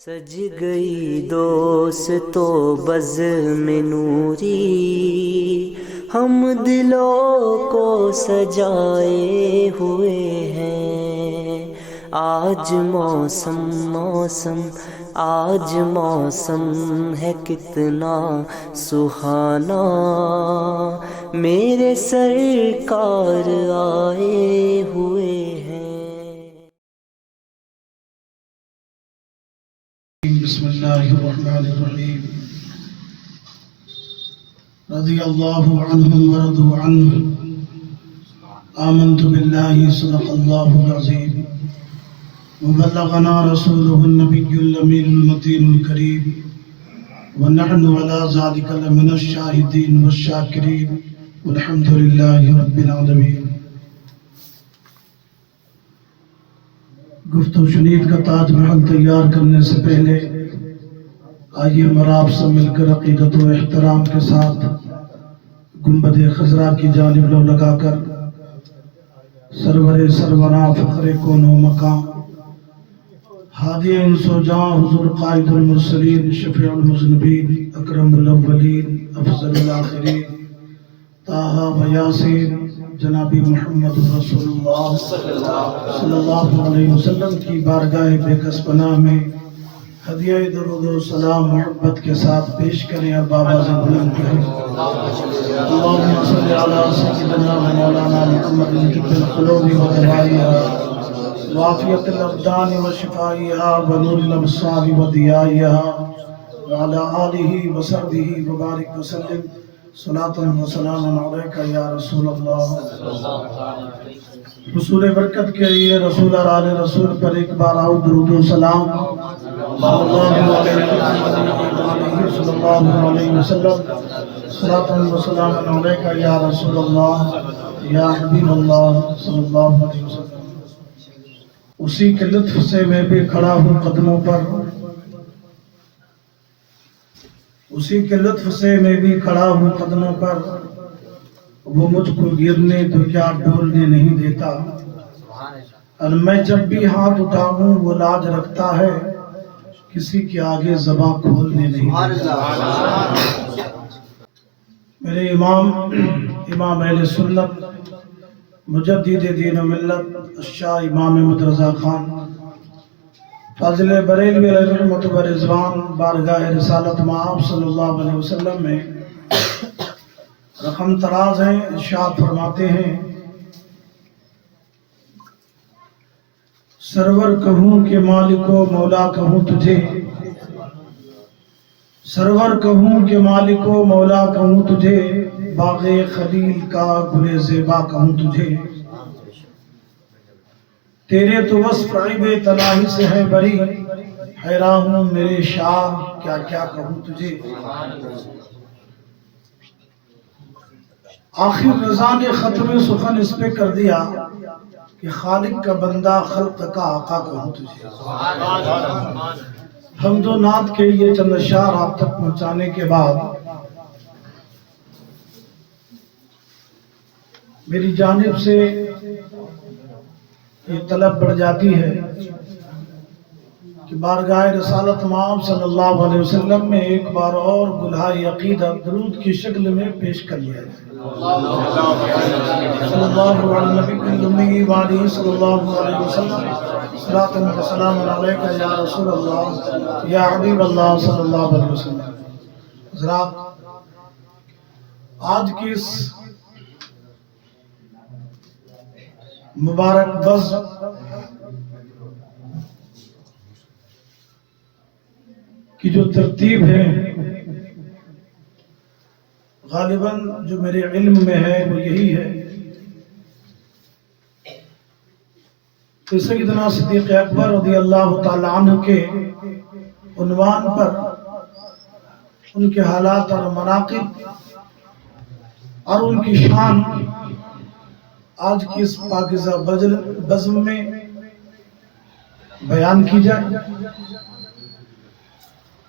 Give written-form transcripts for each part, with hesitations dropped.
سج گئی دوستو بزم نوری، ہم دلوں کو سجائے ہوئے ہیں۔ آج موسم آج موسم ہے کتنا سہانا، میرے سرکار آئے ہوئے ہیں۔ بسم اللہ الرحمن الرحیم۔ رضی اللہ عنہم ورضوا عنہ، آمنت باللہ صدق اللہ العظیم، وبلغنا رسولہ النبی الامین المتین الکریم، ونحن علی ذلک لمن الشاہدین والشاکرین، والحمد للہ رب العالمین۔ گفت و شنید کا تاج محل تیار کرنے سے پہلے آئیے مراب سے مل کر عقیدت و احترام کے ساتھ گنبد خضرا کی جانب لو لگا کر سرور سروراں فخر کون و مکان ہادی انس و جاں حضور قائد المرسلین شفیع المذنبین اکرم الاولین افضل الاخرین طٰہٰ و یاسین جنابی محمد رسول اللہ صلی اللہ علیہ وسلم کی بارگاہ بے کس پناہ میں ہدیہ درود و سلام محبت کے ساتھ پیش کریں اور بابا سے بلند کریں۔ اللہم صلی علی سیدنا و مولانا محمد طب القلوب و دوائیہا وعافیت الابدان و شفائیہا و نور الابصار و ضیائیہا وعلی آلہ و صحبہ وبارک وسلم صلاۃ و سلام علیکہ یا رسول اللہ۔ حصول برکت کے لیے رسول اور آل رسول پر ایک بار آؤ درود و سلام صلی اللہ علیہ وسلم۔ صلاۃ و سلام علیکہ یا رسول اللہ یا حبیب اللہ صلی اللہ علیہ وسلم۔ اسی کے لطف سے میں بھی کھڑا ہوں قدموں پر، اسی کے لطف سے میں بھی کھڑا ہوں قدموں پر، وہ مجھ کو گرنے تو کیا ڈولنے نہیں دیتا، اور میں جب بھی ہاتھ اٹھاؤں وہ لاج رکھتا ہے، کسی کے آگے زباں کھولنے نہیں دیتا۔ میرے امام اہل سنت مجدد دین و ملت شاہ امام احمد رضا خان فاضل بریلوی علیہ رحمت و رضوان بارگاہ رسالت مآب صلی اللہ علیہ وسلم میں رقم تراز ہیں، ارشاد فرماتے ہیں، سرور کہوں کہ مالک و مولا کہوں تجھے، سرور کہوں کہ مالک و مولا کہوں تجھے، باغ خلیل کا گل زیبا کہوں تجھے، تیرے تو وصف عیب تناہی سے ہے بری، حیران ہوں میرے شاہ کیا کیا کہوں تجھے۔ آخر رضا نے ختم سخن اس پہ کر دیا کہ خالق کا بندہ خلق کا آقا کہوں تجھے۔ حمد و نعت کے یہ چند اشعار آپ تک پہنچانے کے بعد میری جانب سے یہ طلب بڑھ جاتی ہے کہ بارگاہ رسالت مآب صلی اللہ علیہ وسلم میں ایک بار اور گلہائے عقیدت درود کی شکل میں پیش کر لیا جائے۔ صلی اللہ علیہ نبی الامی وآلہ صلی اللہ علیہ وسلم، صلاۃ و سلام علیکہ یا رسول اللہ یا حبیب اللہ صلی اللہ علیہ وسلم۔ حضرات، آج کی اس مبارک بز کی جو ترتیب ہے، غالباً جو میرے علم میں ہے وہ یہی ہے کہ سیدنا صدیق اکبر رضی اللہ تعالی عنہ کے عنوان پر ان کے حالات اور مناقب اور ان کی شان آج کی اس پاکیزہ بزم میں بیان کی جائے،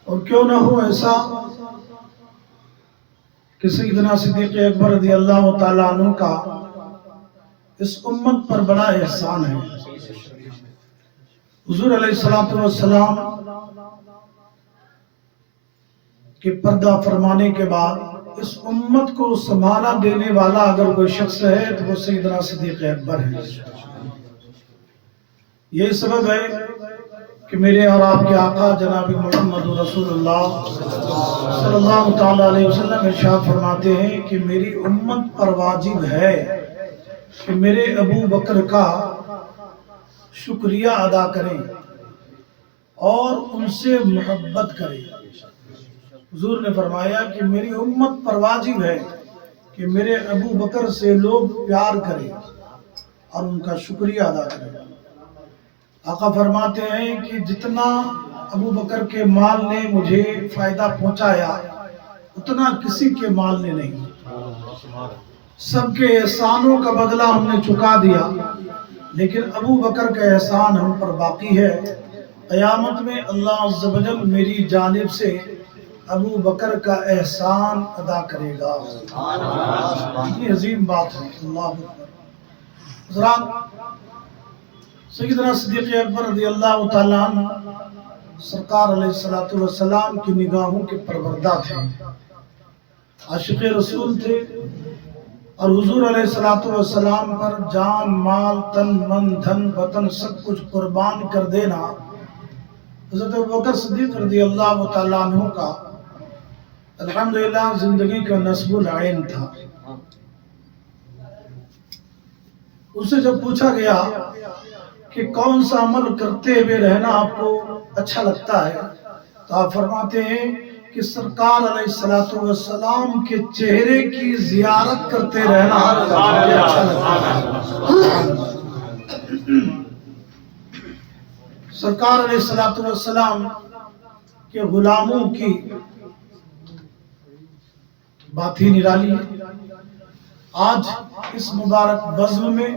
اور کیوں نہ ہو ایسا کہ سیدنا صدیق اکبر رضی اللہ تعالیٰ عنہ کا اس امت پر بڑا احسان ہے۔ حضور علیہ الصلوۃ والسلام کے پردہ فرمانے کے بعد اس امت کو سنبھالا دینے والا اگر کوئی شخص ہے تو وہ سیدنا صدیق اکبر ہے۔ یہی سبب ہے کہ میرے اور آپ کے آقا جناب محمد رسول اللہ صلی اللہ تعالی علیہ وسلم ارشاد فرماتے ہیں کہ میری امت پر واجب ہے کہ میرے ابو بکر کا شکریہ ادا کریں اور ان سے محبت کریں۔ حضور نے فرمایا کہ میری امت پر واجب ہے کہ میرے ابو بکر سے لوگ پیار کریں اور ان کا شکریہ ادا کریں۔ آقا فرماتے ہیں کہ جتنا ابو بکر کے مال نے مجھے فائدہ پہنچایا اتنا کسی کے مال نے نہیں۔ سب کے احسانوں کا بدلہ ہم نے چکا دیا، لیکن ابو بکر کا احسان ہم پر باقی ہے۔ قیامت میں اللہ عز و جل میری جانب سے ابو بکر کا احسان ادا کرے گا۔ یہ عظیم بات ہے۔ اللہ اکبر۔ حضرات، سیدنا صدیق اکبر رضی اللہ تعالیٰ عنہ سرکار علیہ الصلوۃ والسلام کی نگاہوں کے پروردہ تھے، عاشق رسول تھے، اور حضور علیہ الصلوۃ والسلام پر جان، مال، تن، من، دھن، وطن سب کچھ قربان کر دینا حضرت ابوبکر صدیق رضی اللہ تعالیٰ عنہ کا الحمدللہ زندگی کا نصب العین تھا۔ اس سے جب پوچھا گیا کہ کون سا عمل کرتے ہوئے رہنا آپ کو اچھا لگتا ہے، تو آپ فرماتے ہیں کہ سرکار علیہ الصلوۃ والسلام کے چہرے کی زیارت کرتے رہنا مجھے اچھا لگتا ہے۔ سرکار علیہ الصلوۃ والسلام کے غلاموں کی بات ہی نرالی ہے۔ آج اس مبارک بزم میں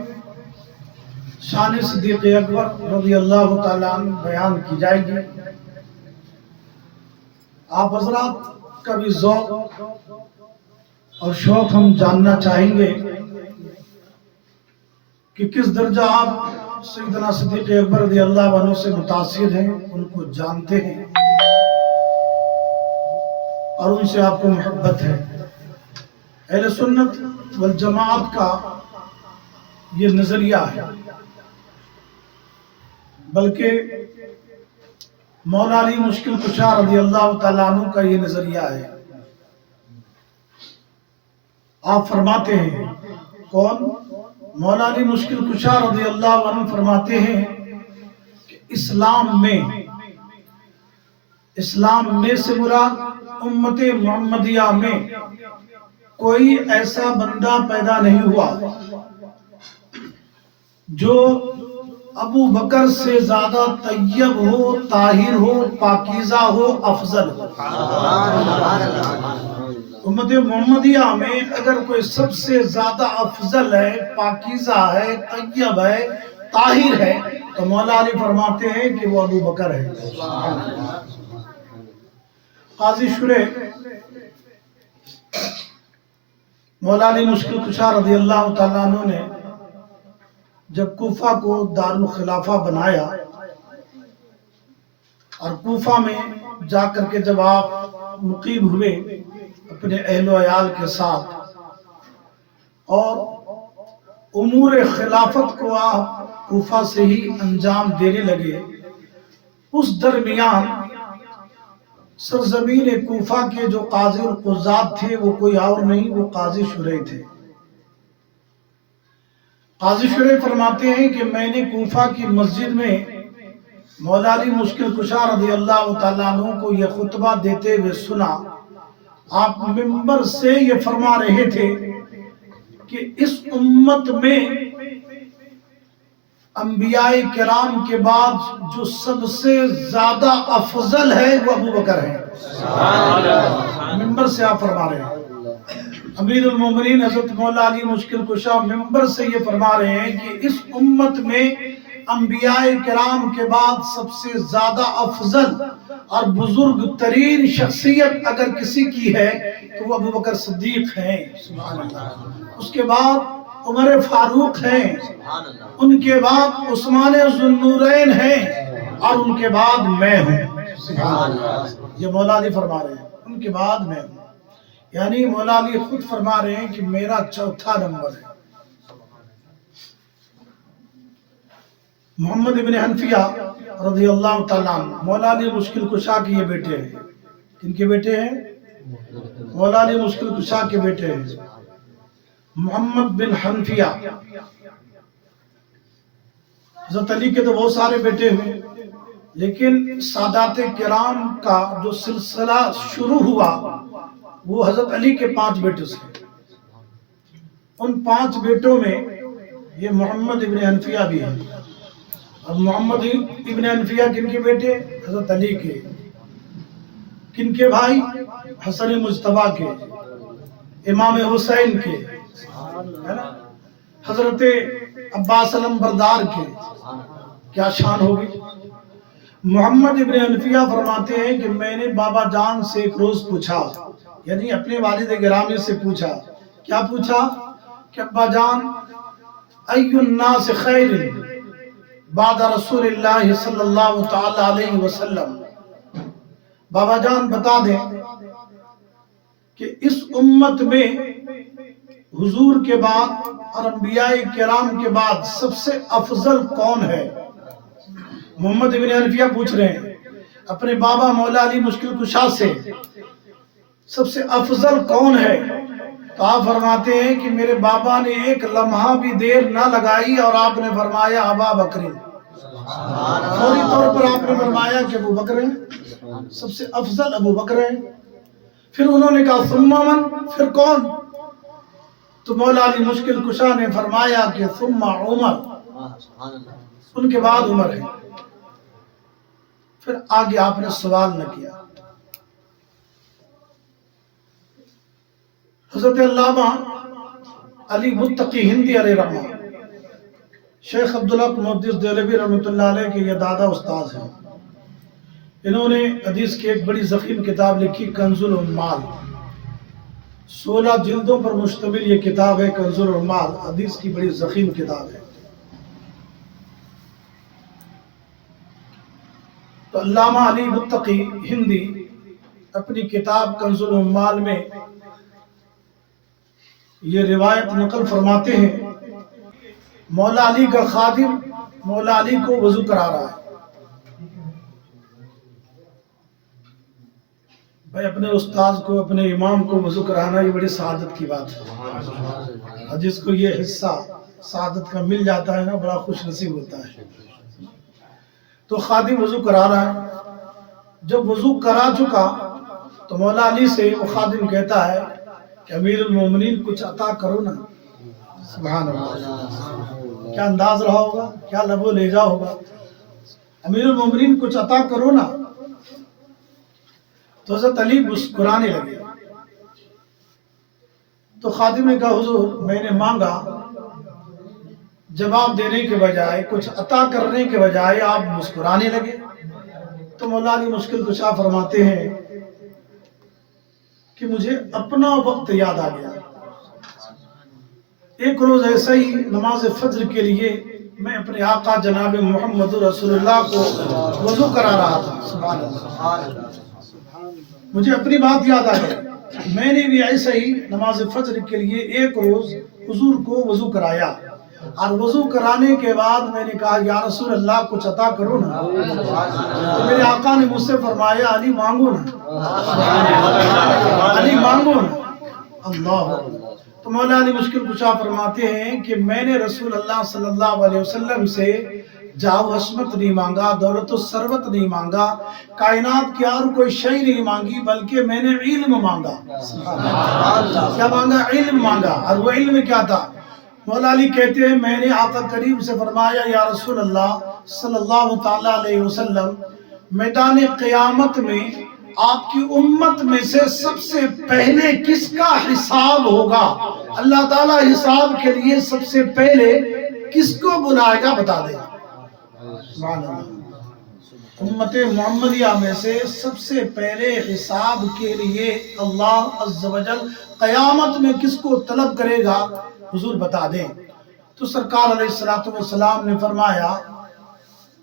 شان صدیق اکبر رضی اللہ تعالیٰ عنہ بیان کی جائے گی۔ آپ حضرات کا بھی ذوق اور شوق ہم جاننا چاہیں گے کہ کس درجہ آپ سیدنا صدیق اکبر رضی اللہ عنہ سے متاثر ہیں، ان کو جانتے ہیں اور ان سے آپ کو محبت ہے۔ اہل سنت والجماعت کا یہ نظریہ ہے، بلکہ مولا علی مشکل کشا رضی اللہ تعالیٰ عنہ کا یہ نظریہ ہے۔ آپ فرماتے ہیں، کون؟ مولا علی مشکل کشا رضی اللہ عنہ فرماتے ہیں کہ اسلام میں سے مراد امت محمدیہ میں کوئی ایسا بندہ پیدا نہیں ہوا جو ابو بکر سے زیادہ طیب ہو، طاہر ہو، پاکیزہ ہو، افضل ہو۔ امت محمدیہ میں اگر کوئی سب سے زیادہ افضل ہے، پاکیزہ ہے، طیب ہے، طاہر ہے، تو مولا علی فرماتے ہیں کہ وہ ابو بکر ہے۔ قاضی شریح مولا علی مشکل کشا رضی اللہ تعالیٰ عنہ نے جب کوفہ کو دارالخلافہ بنایا اور کوفہ میں جا کر کے جب آپ مقیم ہوئے اپنے اہل و عیال کے ساتھ اور امور خلافت کو آپ کوفہ سے ہی انجام دینے لگے، اس درمیان سرزمین کوفہ کے جو قاضی القضات تھے وہ کوئی اور نہیں، وہ قاضی شریح تھے۔ قاضی شریح فرماتے ہیں کہ میں نے کوفہ کی مسجد میں مولا علی مشکل کشا رضی اللہ تعالیٰ عنہ کو یہ خطبہ دیتے ہوئے سنا۔ آپ منبر سے یہ فرما رہے تھے کہ اس امت میں انبیاء کرام کے بعد جو سب سے زیادہ افضل ہے وہ ابو بکر ہے۔ منبر سے آپ فرما رہے ہیں، امیر المومنین حضرت مولا علی مشکل کشا منبر سے یہ فرما رہے ہیں کہ اس امت میں انبیاء کرام کے بعد سب سے زیادہ افضل اور بزرگ ترین شخصیت اگر کسی کی ہے تو وہ ابو بکر صدیق ہیں۔ اس کے بعد عمر فاروق ہیں، ان کے بعد عثمان ذو النورین ہیں، اور ان کے بعد میں ہوں. سبحان اللہ. یہ مولا علی فرما رہے ہیں ان کے بعد میں ہوں، یعنی مولا علی خود فرما رہے ہیں کہ میرا چوتھا نمبر ہے. محمد ابن حنفیہ رضی اللہ تعالیٰ عنہ مولا علی مشکل کشا کے یہ بیٹے ہیں. کن کے بیٹے ہیں؟ مولا علی مشکل کشا کے بیٹے ہیں. محمد بن حنفیہ. حضرت علی کے تو بہت سارے بیٹے ہیں، لیکن سادات کرام کا جو سلسلہ شروع ہوا وہ حضرت علی کے 5 بیٹوں سے. ان 5 بیٹوں میں یہ محمد ابن حنفیہ بھی ہے. اب محمد ابن حنفیہ کن کے بیٹے؟ حضرت علی کے. کن کے بھائی؟ حسن مجتبیٰ کے، امام حسین کے، ہے نا، حضرت عباس علم بردار کے. کیا شان ہوگی. محمد ابن حنفیہ فرماتے ہیں کہ میں نے بابا جان سے ایک روز پوچھا، یعنی اپنے والد گرامی سے پوچھا. کیا پوچھا؟ کہ ابا جان ای الناس خیر بعد رسول اللہ صلی اللہ تعالی علیہ وسلم، بابا جان بتا دیں کہ اس امت میں حضور کے بعد اور انبیاء کرام کے بعد سب سے افضل کون ہے؟ محمد ابن حنفیہ پوچھ رہے ہیں اپنے بابا مولا علی مشکل کشا سے سب سے افضل کون ہے. تو آپ فرماتے ہیں کہ میرے بابا نے ایک لمحہ بھی دیر نہ لگائی اور آپ نے فرمایا ابا بکر. فوری طور پر آپ نے فرمایا کہ ابو بکر ہیں، سب سے افضل ابو بکر ہیں. پھر انہوں نے کہا ثم من، پھر کون؟ تو مولا علی مشکل کشا نے فرمایا کہ ثم عمر، ان کے بعد عمر ہے. پھر آگے آپ نے سوال نہ کیا. حضرت علامہ علی متقی ہندی علیہ رحمہ، شیخ عبدالحق محدث دہلوی رحمۃ اللہ علیہ کے یہ دادا استاذ ہیں. انہوں نے حدیث کی ایک بڑی ضخیم کتاب لکھی کنز العمال. 16 جلدوں پر مشتمل یہ کتاب ہے کنز العمال. حدیث کی بڑی ضخیم کتاب ہے. تو علامہ علی متقی ہندی اپنی کتاب کنز العمال میں یہ روایت نقل فرماتے ہیں مولا علی کا خادم مولا علی کو وضو کرا رہا ہے. بھائی اپنے استاذ کو اپنے امام کو وضو کرانا یہ بڑی سعادت کی بات ہے. جس کو یہ حصہ سعادت کا مل جاتا ہے نا بڑا خوش نصیب ہوتا ہے. تو خادم وضو کرا رہا ہے. جب وضو کرا چکا تو مولا علی سے وہ خادم کہتا ہے کہ امیر المومنین کچھ عطا کرو نا. سبحان اللہ، کیا انداز رہا ہوگا، کیا لب و لہجہ ہوگا. امیر المومنین کچھ عطا کرو نا. تو حضرت علی مسکرانے لگے. تو خادم نے کہا حضور میں نے مانگا، جواب دینے کے بجائے کچھ عطا کرنے کے بجائے آپ مسکرانے لگے. تو مولا علی مشکل کشا فرماتے ہیں کہ مجھے اپنا وقت یاد آ گیا. ایک روز ایسا ہی نماز فجر کے لیے میں اپنے آقا جناب محمد رسول اللہ کو وضو کرا رہا تھا. سبحان اللہ، مجھے اپنی بات یاد آ گئی. میں نے بھی ایسا ہی نماز فجر کے لیے ایک روز حضور کو وضو کرایا اور وضو کرانے کے بعد میں نے کہا یا رسول اللہ کچھ عطا کرو نا. تو میرے آقا نے مجھ سے فرمایا علی مانگو نا، علی مانگو نا. اللہ. تو مولا علی مشکل کشا فرماتے ہیں کہ میں نے رسول اللہ صلی اللہ علیہ وسلم سے جاؤ حشمت نہیں مانگا، دولت و ثروت نہیں مانگا، کائنات کی اور کوئی شے نہیں مانگی، بلکہ میں نے علم مانگا. کیا مانگا؟ علم مانگا. اور وہ علم کیا تھا؟ مولا علی کہتے ہیں میں نے آقا کریم سے فرمایا یا رسول اللہ صلی اللہ تعالی علیہ وسلم میدان قیامت میں آپ کی امت میں سے سب سے پہلے کس کا حساب ہوگا؟ اللہ تعالیٰ حساب کے لیے سب سے پہلے کس کو بلائے گا بتا دیں. امت محمدیہ میں سے سب سے پہلے حساب کے لیے اللہ عز و جل قیامت میں کس کو طلب کرے گا حضور بتا دیں. تو سرکار علیہ السلام نے فرمایا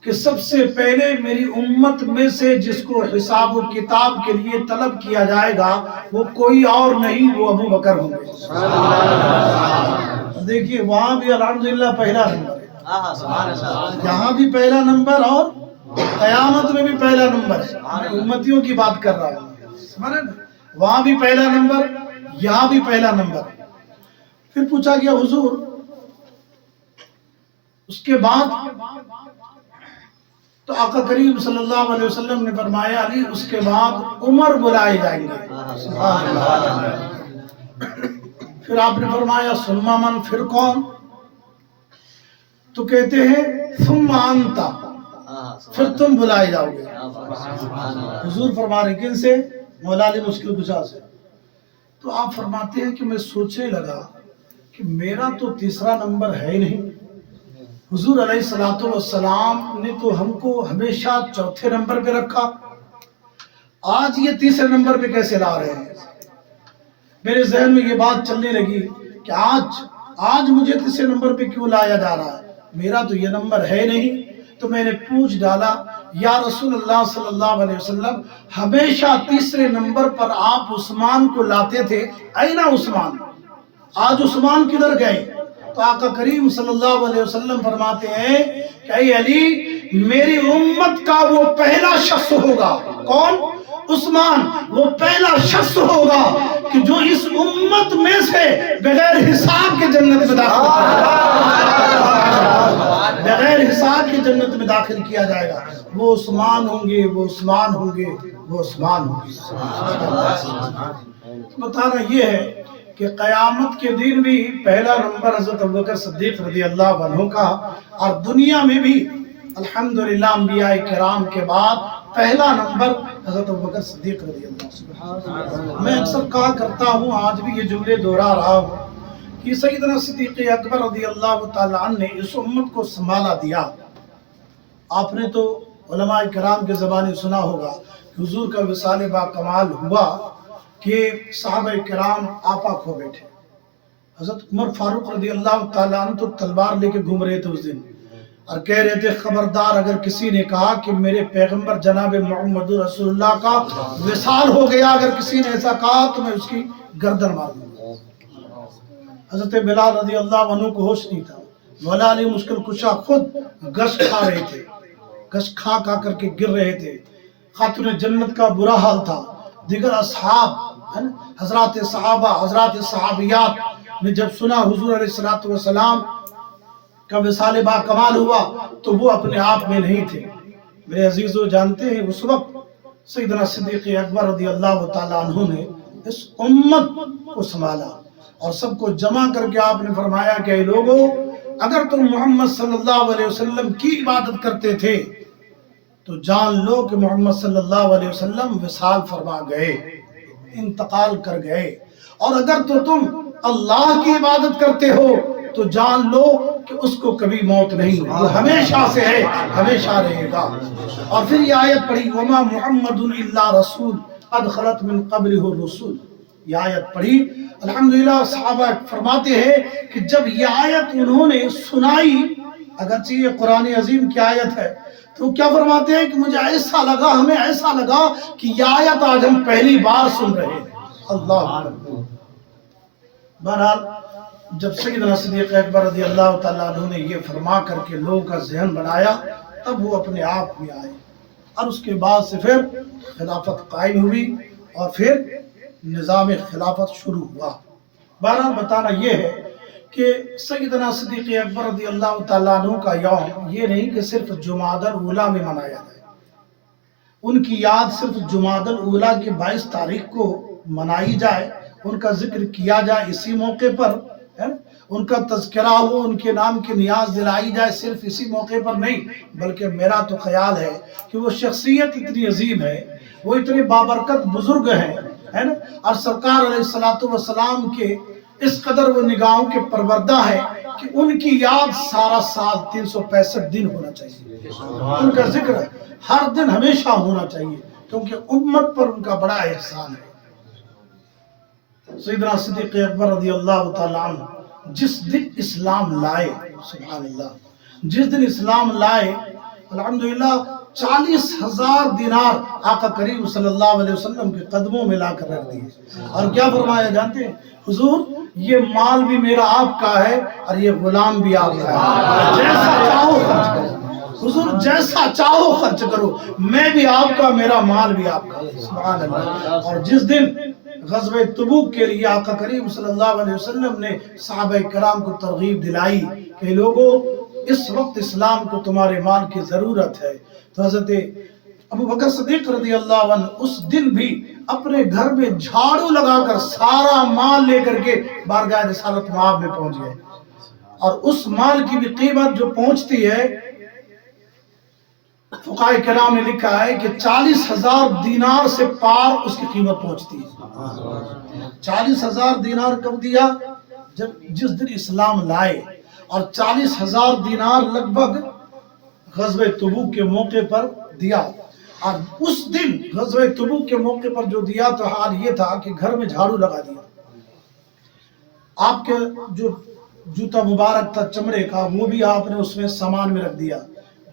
کہ سب سے پہلے میری امت میں سے جس کو حساب و کتاب کے لیے طلب کیا جائے گا وہ کوئی اور نہیں، وہ ابو بکر ہوں گے۔ دیکھیے وہاں بھی الحمدللہ پہلا نمبر ہے، یہاں بھی پہلا نمبر اور قیامت میں بھی پہلا نمبر ہے۔ میں امتیوں کی بات کر رہا ہوں، سمجھے نا؟ وہاں بھی پہلا نمبر، یہاں بھی پہلا نمبر۔ پھر پوچھا گیا حضور اس کے بعد، تو آقا کریم صلی اللہ علیہ وسلم نے فرمایا علی اس کے بعد عمر بلائے جائیں گے۔ سبحان اللہ۔ پھر آپ نے فرمایا ثم من، پھر کون؟ تو کہتے ہیں ثم انت، پھر تم بلائے جاؤ گے۔ حضور فرما رہے کن سے؟ مولا علی مشکل کشا سے۔ تو آپ فرماتے ہیں کہ میں سوچنے لگا کہ میرا تو تیسرا نمبر ہے ہی نہیں، حضور علیہ الصلوۃ والسلام نے تو ہم کو ہمیشہ چوتھے نمبر پہ رکھا، آج یہ تیسرے نمبر پہ کیسے لا رہے ہیں؟ میرے ذہن میں یہ بات چلنے لگی کہ آج مجھے تیسرے نمبر پہ کیوں لایا جا رہا ہے، میرا تو یہ نمبر ہے نہیں۔ تو میں نے پوچھ ڈالا یا رسول اللہ صلی اللہ علیہ وسلم ہمیشہ تیسرے نمبر پر آپ عثمان کو لاتے تھے، این عثمان، آج عثمان کدھر گئے؟ تو آقا کریم صلی اللہ علیہ وسلم فرماتے ہیں کہ اے علی میری امت کا وہ پہلا شخص ہوگا، کون؟ عثمان، وہ پہلا شخص ہوگا کہ جو اس امت میں سے بغیر حساب کے جنت میں داخل بغیر حساب کی جنت میں داخل کیا جائے گا، وہ عثمان ہوں گے، وہ عثمان ہوں گے، وہ عثمان ہوں گے۔ بتانا یہ ہے کہ قیامت کے دن بھی پہلا نمبر حضرت ابوبکر صدیق رضی اللہ عنہ کا، اور دنیا میں بھی الحمدللہ انبیاء کرام کے بعد پہلا نمبر حضرت ابوبکر صدیق رضی اللہ عنہ۔ میں اکثر کہا کرتا ہوں، آج بھی یہ جملے دہرا رہا ہوں کہ سیدنا صدیق اکبر رضی اللہ تعالیٰ عنہ نے اس امت کو سنبھالا دیا۔ آپ نے تو علماء کرام کے زبانی سنا ہوگا کہ حضور کا وصال با کمال ہوا کہ صحابہ کرام آپا کھو بیٹھے۔ حضرت عمر فاروق رضی اللہ تعالیٰ عنہ تو تلوار لے کے گھوم رہے تھے اس دن، اور کہہ رہے تھے خبردار اگر کسی نے کہا کہ میرے پیغمبر جناب محمد رسول اللہ کا وصال ہو گیا، اگر کسی نے ایسا کہا تو میں اس کی گردن مار دوں گا۔ حضرت بلال رضی اللہ عنہ کو ہوش نہیں تھا، مولا علی مشکل کشا خود گشت کھا رہے تھے، گشت کھا کر کے گر رہے تھے۔ خاتون جنت کا برا حال تھا۔ دیگر اصحاب حضرات صحابہ، حضرات صحابیات نے جب سنا حضور علیہ السلام کا وصال با کمال ہوا تو وہ اپنے آپ میں نہیں تھے۔ میرے عزیزو جانتے ہیں اس وقت سیدنا صدیق اکبر رضی اللہ تعالیٰ عنہ نے اس امت کو سنبھالا اور سب کو جمع کر کے آپ نے فرمایا کہ اے لوگو، اگر تم محمد صلی اللہ علیہ وسلم کی عبادت کرتے تھے تو جان لو کہ محمد صلی اللہ علیہ وسلم وصال فرما گئے، انتقال کر گئے، اور اگر تو تم اللہ کی عبادت کرتے ہو تو جان لو کہ اس کو کبھی موت نہیں، وہ ہمیشہ سے ہے، ہمیشہ رہے گا۔ اور پھر یہ آیت پڑھی وما محمد الا رسول قد خلت من قبلہ الرسل، یہ آیت پڑھی۔ الحمدللہ صحابہ فرماتے ہیں کہ جب یہ آیت انہوں نے سنائی، اگرچہ یہ قرآن عظیم کی آیت ہے، تو کیا فرماتے ہیں کہ مجھے ایسا لگا، ہمیں ایسا لگا کہ یہ آیت آج ہم پہلی بار سن رہے ہیں۔ اللہ بہرحال جب سیدنا صدیق اکبر رضی اللہ تعالیٰ عنہ نے یہ فرما کر کے لوگوں کا ذہن بنایا، تب وہ اپنے آپ میں آئے، اور اس کے بعد سے پھر خلافت قائم ہوئی اور پھر نظام خلافت شروع ہوا۔ بہرحال بتانا یہ ہے کہ سیدنا صدیق اکبر رضی اللہ تعالیٰ عنہ کا یوم یہ نہیں کہ صرف جمادی الاولیٰ میں منایا جائے، ان کی یاد صرف جمادی الاولیٰ کی 22 تاریخ کو منائی جائے، ان کا ذکر کیا جائے اسی موقع پر، ان کا تذکرہ ہو، ان کے نام کی نیاز دلائی جائے، صرف اسی موقع پر نہیں، بلکہ میرا تو خیال ہے کہ وہ شخصیت اتنی عظیم ہے، وہ اتنے بابرکت بزرگ ہیں، اور سرکار علیہ السلام کے اس قدر وہ نگاہوں کے پروردہ ہے کہ ان کی یاد سارا سال 365 دن ہونا چاہیے، ان کا ذکر ہر دن ہمیشہ ہونا چاہیے، کیونکہ امت پر ان کا بڑا احسان ہے۔ سیدنا صدیق اکبر رضی اللہ تعالیٰ عنہ جس دن اسلام لائے، سبحان اللہ، جس دن اسلام لائے، الحمدللہ 40,000 دینار آقا کریم صلی اللہ علیہ وسلم کے قدموں میں لا کر رکھ دیے، اور کیا فرمایا جانتے ہیں؟ حضور یہ مال بھی میرا آپ کا ہے اور یہ غلام بھی آپ کا ہے، جیسا چاہو خرچ کرو حضور، جیسا چاہو خرچ کرو، میں بھی آپ کا، میرا مال بھی آپ کا، سبحان اللہ۔ اور جس دن غزوہ تبوک کے لیے آقا کریم صلی اللہ علیہ وسلم نے صحابہ کرام کو ترغیب دلائی کہ لوگوں اس وقت اسلام کو تمہارے مال کی ضرورت ہے، تو حضرت ابو بکر صدیق رضی اللہ عنہ اس دن بھی اپنے گھر میں جھاڑو لگا کر سارا مال لے کر کے بارگاہ رسالت مآب میں پہنچ گئے، اور اس مال کی بھی قیمت جو پہنچتی ہے، فقہاء کرام نے لکھا ہے کہ 40,000 دینار سے پار اس کی قیمت پہنچتی ہے۔ 40,000 دینار کب دیا؟ جس دن اسلام لائے، اور 40,000 دینار لگ بھگ غزوہ تبوک کے موقع پر دیا، اور اس دن غزوہ تبوک کے موقع پر جو دیا تو حال یہ تھا کہ گھر میں جھاڑو لگا دیا، آپ کے جو جوتا مبارک تھا چمڑے کا وہ بھی آپ نے اس میں سامان میں رکھ دیا،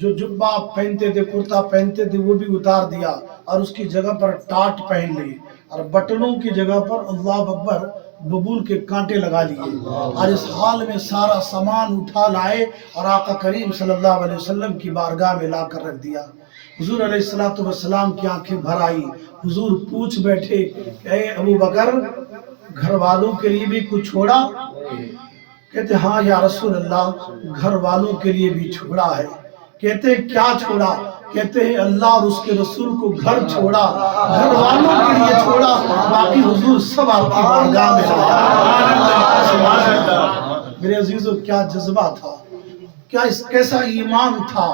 جو جبہ آپ پہنتے تھے، کرتا پہنتے تھے وہ بھی اتار دیا، اور اس کی جگہ پر ٹاٹ پہن لی، اور بٹنوں کی جگہ پر اللہ اکبر ببول کے کانٹے لگا لیے، اور اس حال میں سارا سامان اٹھا لائے اور آقا کریم صلی اللہ علیہ وسلم کی بارگاہ میں لا کر رکھ دیا۔ حضور علیہ السلام کی آنکھیں بھر آئی، حضور پوچھ بیٹھے کہ اے ابو بکر گھر والوں کے لیے بھی کچھ چھوڑا؟ کہتے ہاں یا رسول اللہ گھر والوں کے لیے بھی چھوڑا ہے۔ کہتے کیا چھوڑا؟ کہتے ہیں اللہ اور اس کے رسول کو گھر چھوڑا، گھر والوں کے لیے چھوڑا، باقی حضور سب آپ کی بارگاہ میں لایا۔ میرے عزیزو کیا جذبہ تھا، کیسا ایمان تھا،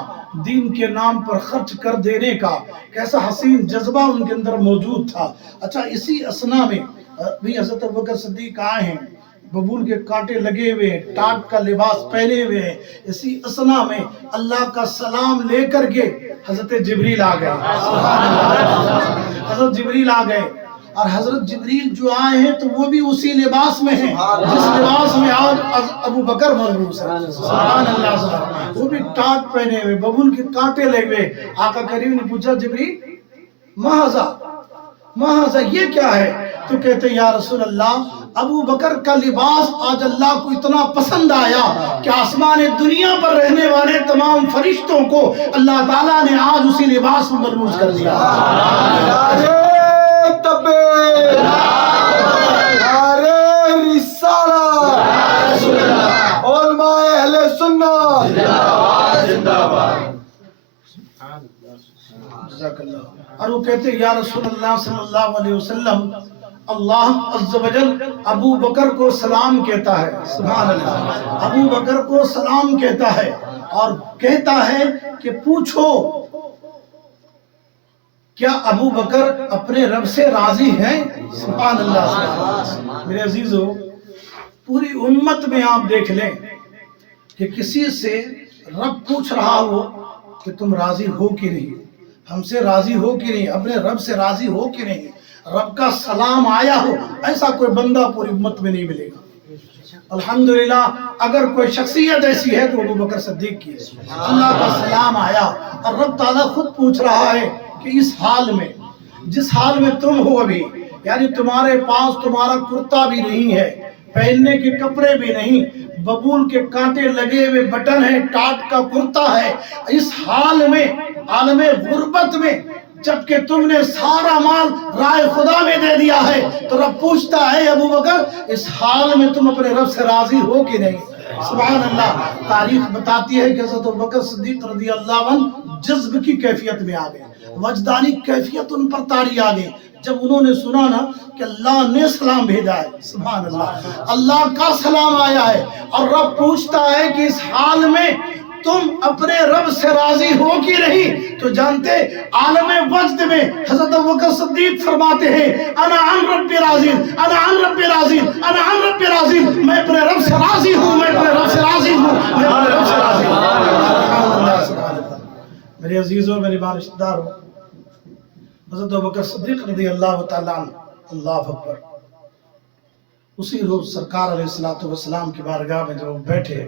دین کے نام پر خرچ کر دینے کا کیسا حسین جذبہ ان کے اندر موجود تھا۔ اچھا اسی اسنا میں بھی حضرت ابوبکر صدیق آئے ہیں، ببول کے کانٹے لگے ہوئے ہیں، ٹاٹ کا لباس پہنے ہوئے ہیں، اسی اسنا میں اللہ کا سلام لے کر کے حضرت جبریل آ گئے، حضرت جبریل آ گئے، اور حضرت جبریل جو آئے ہیں تو وہ بھی اسی لباس میں ہیں جس لباس میں آج ابو بکر ملبوس ہے، سبحان اللہ، وہ بھی ٹاٹ پہنے ہوئے، ببول کے کانٹے لگے ہوئے۔ آقا کریم نے پوچھا جبریل مہذا یہ کیا ہے؟ تو کہتے ہیں یا رسول اللہ ابو بکر کا لباس آج اللہ کو اتنا پسند آیا کہ آسمان دنیا پر رہنے والے تمام فرشتوں کو اللہ تعالیٰ نے آج اسی لباس میں ملبوس کر دیا۔ اور وہ کہتے ہیں یا رسول اللہ صلی اللہ علیہ وسلم اللہ عز و جل ابو بکر کو سلام کہتا ہے، سبحان اللہ، ابو بکر کو سلام کہتا ہے اور کہتا ہے کہ پوچھو کیا ابو بکر اپنے رب سے راضی ہیں؟ سبحان اللہ۔ میرے عزیزو پوری امت میں آپ دیکھ لیں کہ کسی سے رب پوچھ رہا ہو کہ تم راضی ہو کہ نہیں، ہم سے راضی ہو کہ نہیں، اپنے رب سے راضی ہو کہ نہیں، رب کا سلام آیا ہو، ایسا کوئی بندہ پوری امت میں نہیں ملے گا۔ الحمدللہ اگر کوئی شخصیت ایسی ہے تو ابو بکر صدیق کی ہے، اللہ کا سلام آیا اور رب تعالیٰ خود پوچھ رہا ہے کہ اس حال میں جس حال میں تم ہو ابھی، یعنی تمہارے پاس تمہارا کرتا بھی نہیں ہے، پہننے کے کپڑے بھی نہیں، ببول کے کانٹے لگے ہوئے بٹن ہیں، ٹاٹ کا کرتا ہے، اس حال میں عالم غربت میں جبکہ تم نے سارا مال رائے خدا میں دے دیا ہے، تو رب پوچھتا ہے ابو بکر اس حال میں تم اپنے رب سے راضی ہو کہ نہیں؟ سبحان اللہ۔ تاریخ بتاتی ہے کہ حضرت ابو بکر صدیق رضی اللہ عنہ جذب کی کیفیت میں آ گئے، وجدانی کیفیت ان پر طاری آ گئی جب انہوں نے سنا نا کہ اللہ نے سلام بھیجا ہے، سبحان اللہ، اللہ کا سلام آیا ہے، اور رب پوچھتا ہے کہ اس حال میں تم اپنے رب سے راضی ہو کہ نہیں؟ تو جانتے عالم وجد میں حضرت ابوبکر صدیق فرماتے ہیں انا عن رب راضی، انا عن رب راضی، انا عن رب راضی، میں اپنے رب سے راضی ہوں، میں اپنے رب سے راضی ہوں، میں اپنے رب سے راضی ہوں۔ میرے عزیزوں، میری رشتہ داروں، حضرت ابوبکر صدیق رضی اللہ تعالیٰ عنہ، اللہ اکبر، اسی روز سرکار علیہ السلام کی بارگاہ میں جب بیٹھے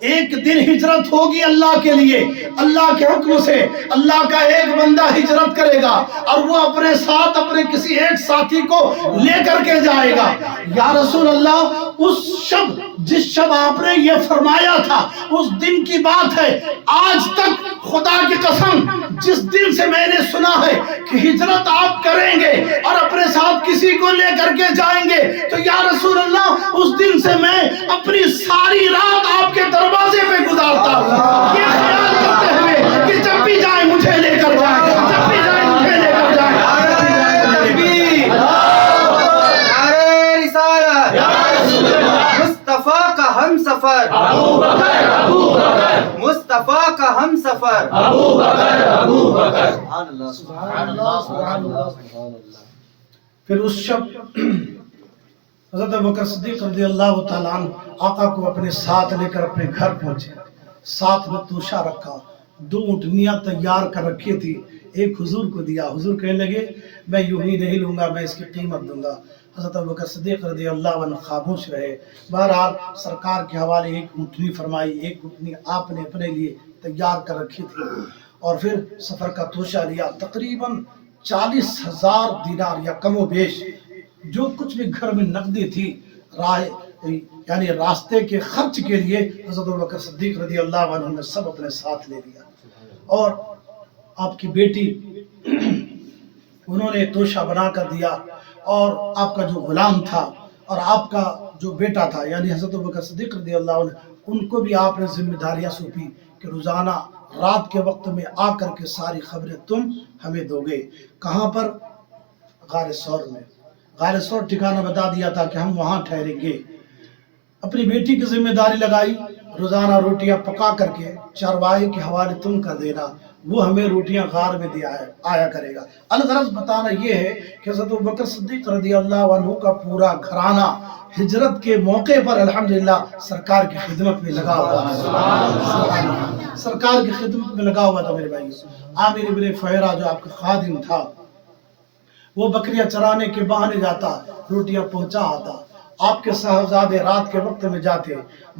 ایک دن ہجرت ہوگی اللہ کے لیے، اللہ کے حکم سے اللہ کا ایک بندہ ہجرت کرے گا اور وہ اپنے ساتھ اپنے کسی ایک ساتھی کو لے کر کے جائے گا۔ یا رسول اللہ، اس شب جس شب آپ نے یہ فرمایا تھا اس دن کی بات ہے، آج تک خدا کی قسم جس دن سے میں نے سنا ہے کہ ہجرت آپ کریں گے اور اپنے ساتھ کسی کو لے کر کے جائیں گے، تو یا رسول اللہ اس دن سے میں اپنی ساری رات آپ کے دروازے پہ گزارتا ہوں، یہ خیال کرتے ہوئے کہ جب بھی جائیں مجھے لے کر جائیں، جب بھی جائیں مجھے لے کر جائیں۔ مصطفیٰ کا ہم سفر مصطفیٰ کا ہم سفر پھر اس شب حضرت ابوبکر صدیق رضی اللہ تعالیٰ عنہ آقا کو اپنے ساتھ لے کر اپنے گھر پہنچے، ساتھ میں توشہ رکھا، 2 اونٹنیاں تیار کر رکھی تھی، ایک حضور کو دیا، حضور کہنے لگے میں یوں ہی نہیں لوں گا، میں اس کی قیمت دوں گا۔ حضرت ابوبکر صدیق رضی اللہ عنہ خاموش رہے۔ بہرحال سرکار کے حوالے ایک اونٹنی فرمائی، ایک اونٹنی آپ نے اپنے لیے تیار کر رکھی تھی، اور پھر سفر کا توشہ لیا، تقریباً 40,000 دینار یا کم و بیش جو کچھ بھی گھر میں نقدی تھی یعنی راستے کے خرچ کے لیے حضرت ابوبکر صدیق رضی اللہ عنہ نے سب اپنے ساتھ لے لیا۔ اور آپ کی بیٹی انہوں نے توشہ بنا کر دیا، اور آپ کا جو غلام تھا اور آپ کا جو بیٹا تھا یعنی حضرت ابوبکر صدیق رضی اللہ عنہ، ان کو بھی آپ نے ذمہ داریاں سونپی کہ روزانہ رات کے وقت میں آ کر کے ساری خبریں تم ہمیں دو گے۔ کہاں پر؟ غار ثور میں۔ غار ثور ٹھکانہ بتا دیا تھا کہ ہم وہاں ٹھہریں گے۔ اپنی بیٹی کی ذمہ داری لگائی، روزانہ روٹیاں پکا کر کے چارواہے کے حوالے تم کر دینا، وہ ہمیں روٹیاں غار میں دیا آیا کرے گا۔ الغرض بتانا یہ ہے کہ حضرت ابوبکر صدیق رضی اللہ عنہ کا پورا گھرانہ ہجرت کے موقع پر الحمدللہ سرکار کی خدمت میں لگا ہوا ہے، سرکار کی خدمت میں لگا ہوا تھا۔ میرے بھائی، عامر ابن فہرہ جو آپ کا خادم تھا، وہ بکریاں چرانے کے بہانے جاتا، روٹیاں پہنچا آتا۔ آپ کے صاحبزادے رات کے وقت میں جاتے،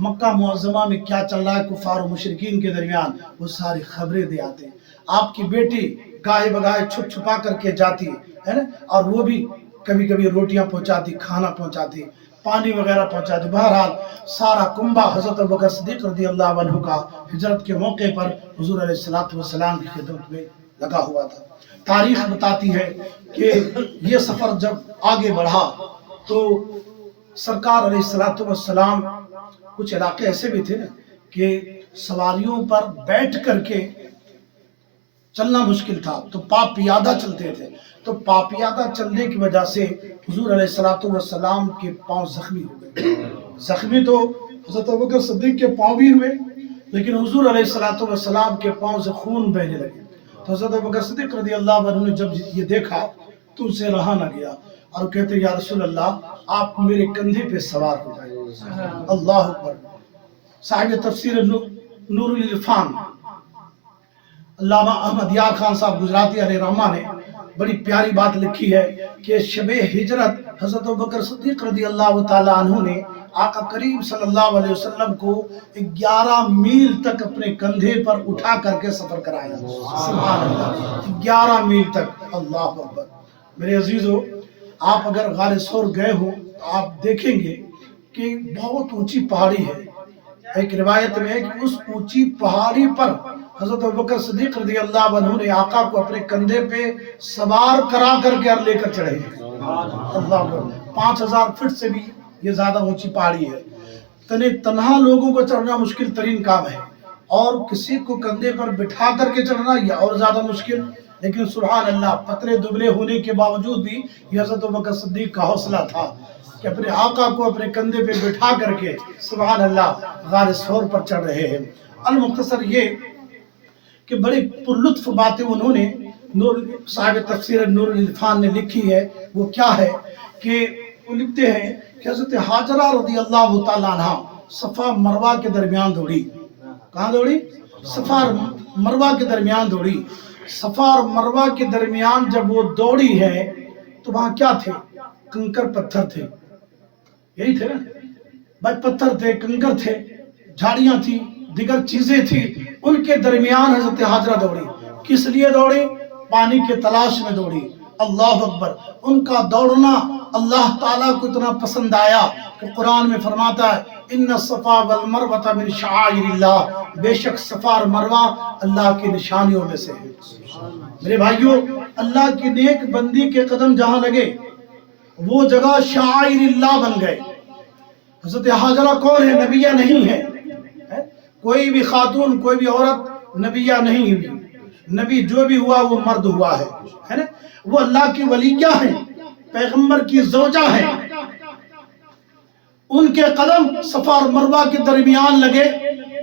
مکہ معظمہ میں کیا چل رہا ہے کفار و مشرکین کے درمیان وہ ساری خبریں دے آتے۔ آپ کی بیٹی گاہے بگاہے چھپ چھپا کر کے جاتی ہے نا، اور وہ بھی کبھی کبھی روٹیاں پہنچاتی، کھانا پہنچاتی، پانی وغیرہ پہنچاتی۔ بہرحال سارا کنبہ حضرت ابوبکر صدیق رضی اللہ عنہ کا ہجرت کے موقع پر حضور علیہ السلام کی خدمت میں لگا ہوا تھا۔ تاریخ بتاتی ہے کہ یہ سفر جب آگے بڑھا تو سرکار علیہ السلام کچھ علاقے ایسے بھی تھے کہ سواریوں پر بیٹھ کر کے چلنا مشکل تھا، تو پیادہ چلتے تھے، تو پیادہ چلنے کی وجہ سے حضور علیہ السلام کے پاؤں زخمی ہو گئے۔ زخمی تو حضرت ابوبکر صدیق کے پاؤں بھی ہوئے، لیکن حضور علیہ السلام کے پاؤں سے خون بہنے لگے۔ تو حضرت ابوبکر صدیق رضی اللہ عنہ نے جب یہ دیکھا تو ان سے رہا نہ گیا، اور کہتے یا رسول اللہ آپ میرے کندھے پہ سوار ہو جائیں۔ اللہ اکبر۔ صاحب تفسیر نور العرفان علامہ احمد یار خان صاحب گجراتی علیہ رحمہ نے بڑی پیاری بات لکھی ہے کہ شب ہجرت حضرت ابوبکر صدیق رضی اللہ تعالی عنہ نے آقا کریم صلی اللہ علیہ وسلم کو 11 میل تک اپنے کندھے پر اٹھا کر کے سفر کرایا۔ سبحان اللہ، 11 میل تک۔ اللہ اکبر۔ میرے عزیزو، آپ اگر غار ثور گئے ہو تو آپ دیکھیں گے کہ بہت اونچی پہاڑی ہے۔ ایک روایت میں ہے کہ اس اونچی پہاڑی پر حضرت ابوبکر صدیق رضی اللہ عنہ نے آقا کو اپنے کندھے پہ سوار کرا کر کے لے کر چڑھے۔ اللہ اکبر۔ 5000 فٹ سے بھی یہ زیادہ اونچی پہاڑی ہے۔ تنہا لوگوں کو چڑھنا مشکل ترین کام ہے، اور کسی کو کندھے پر بٹھا کر کے چڑھنا یہ اور زیادہ مشکل۔ لیکن سبحان اللہ، پتلے دبلے ہونے کے باوجود بھی یہ حضرت ابوبکر صدیق کا حوصلہ تھا کہ اپنے آقا کو اپنے کندھے پہ بٹھا کر کے سبحان اللہ غار ثور پر چڑھ رہے ہیں۔ المختصر یہ کہ بڑی پرلطف باتیں انہوں نے صاحب تفسیر نور العرفان نے لکھی ہے۔ وہ کیا ہے کہ وہ لکھتے ہیں کہ حضرت حاجرہ رضی اللہ تعالیٰ عنہ صفا مروہ کے درمیان دوڑی۔ کہاں دوڑی؟ صفا مروہ کے درمیان دوڑی۔ صفا اور مروہ کے درمیان جب وہ دوڑی ہے تو وہاں کیا تھے؟ کنکر پتھر تھے، یہی تھے نا بھائی، پتھر تھے، کنکر تھے، جھاڑیاں تھیں، دیگر چیزیں تھیں، ان کے درمیان حضرت حاجرہ دوڑی. کس لیے دوڑی؟ پانی کے تلاش میں دوڑی. اللہ اکبر. ان کا دوڑنا اللہ تعالیٰ کو اتنا پسند آیا کہ قرآن میں فرماتا ہے ان الصفا والمروہ من شعائر اللہ، بے شک صفا اور مروہ اللہ کی نشانیوں میں سے ہے. میرے بھائیوں، اللہ کی نیک بندی کے قدم جہاں لگے وہ جگہ شعائر اللہ بن گئے. حضرت حاجرہ کون ہے؟ نبیہ نہیں ہے. کوئی بھی خاتون، کوئی بھی عورت نبیہ نہیں ہوئی. نبی جو بھی ہوا وہ مرد ہوا ہے نا. وہ اللہ کی ولیہ ہیں، پیغمبر کی زوجہ ہیں. ان کے قدم صفا اور مروہ کے درمیان لگے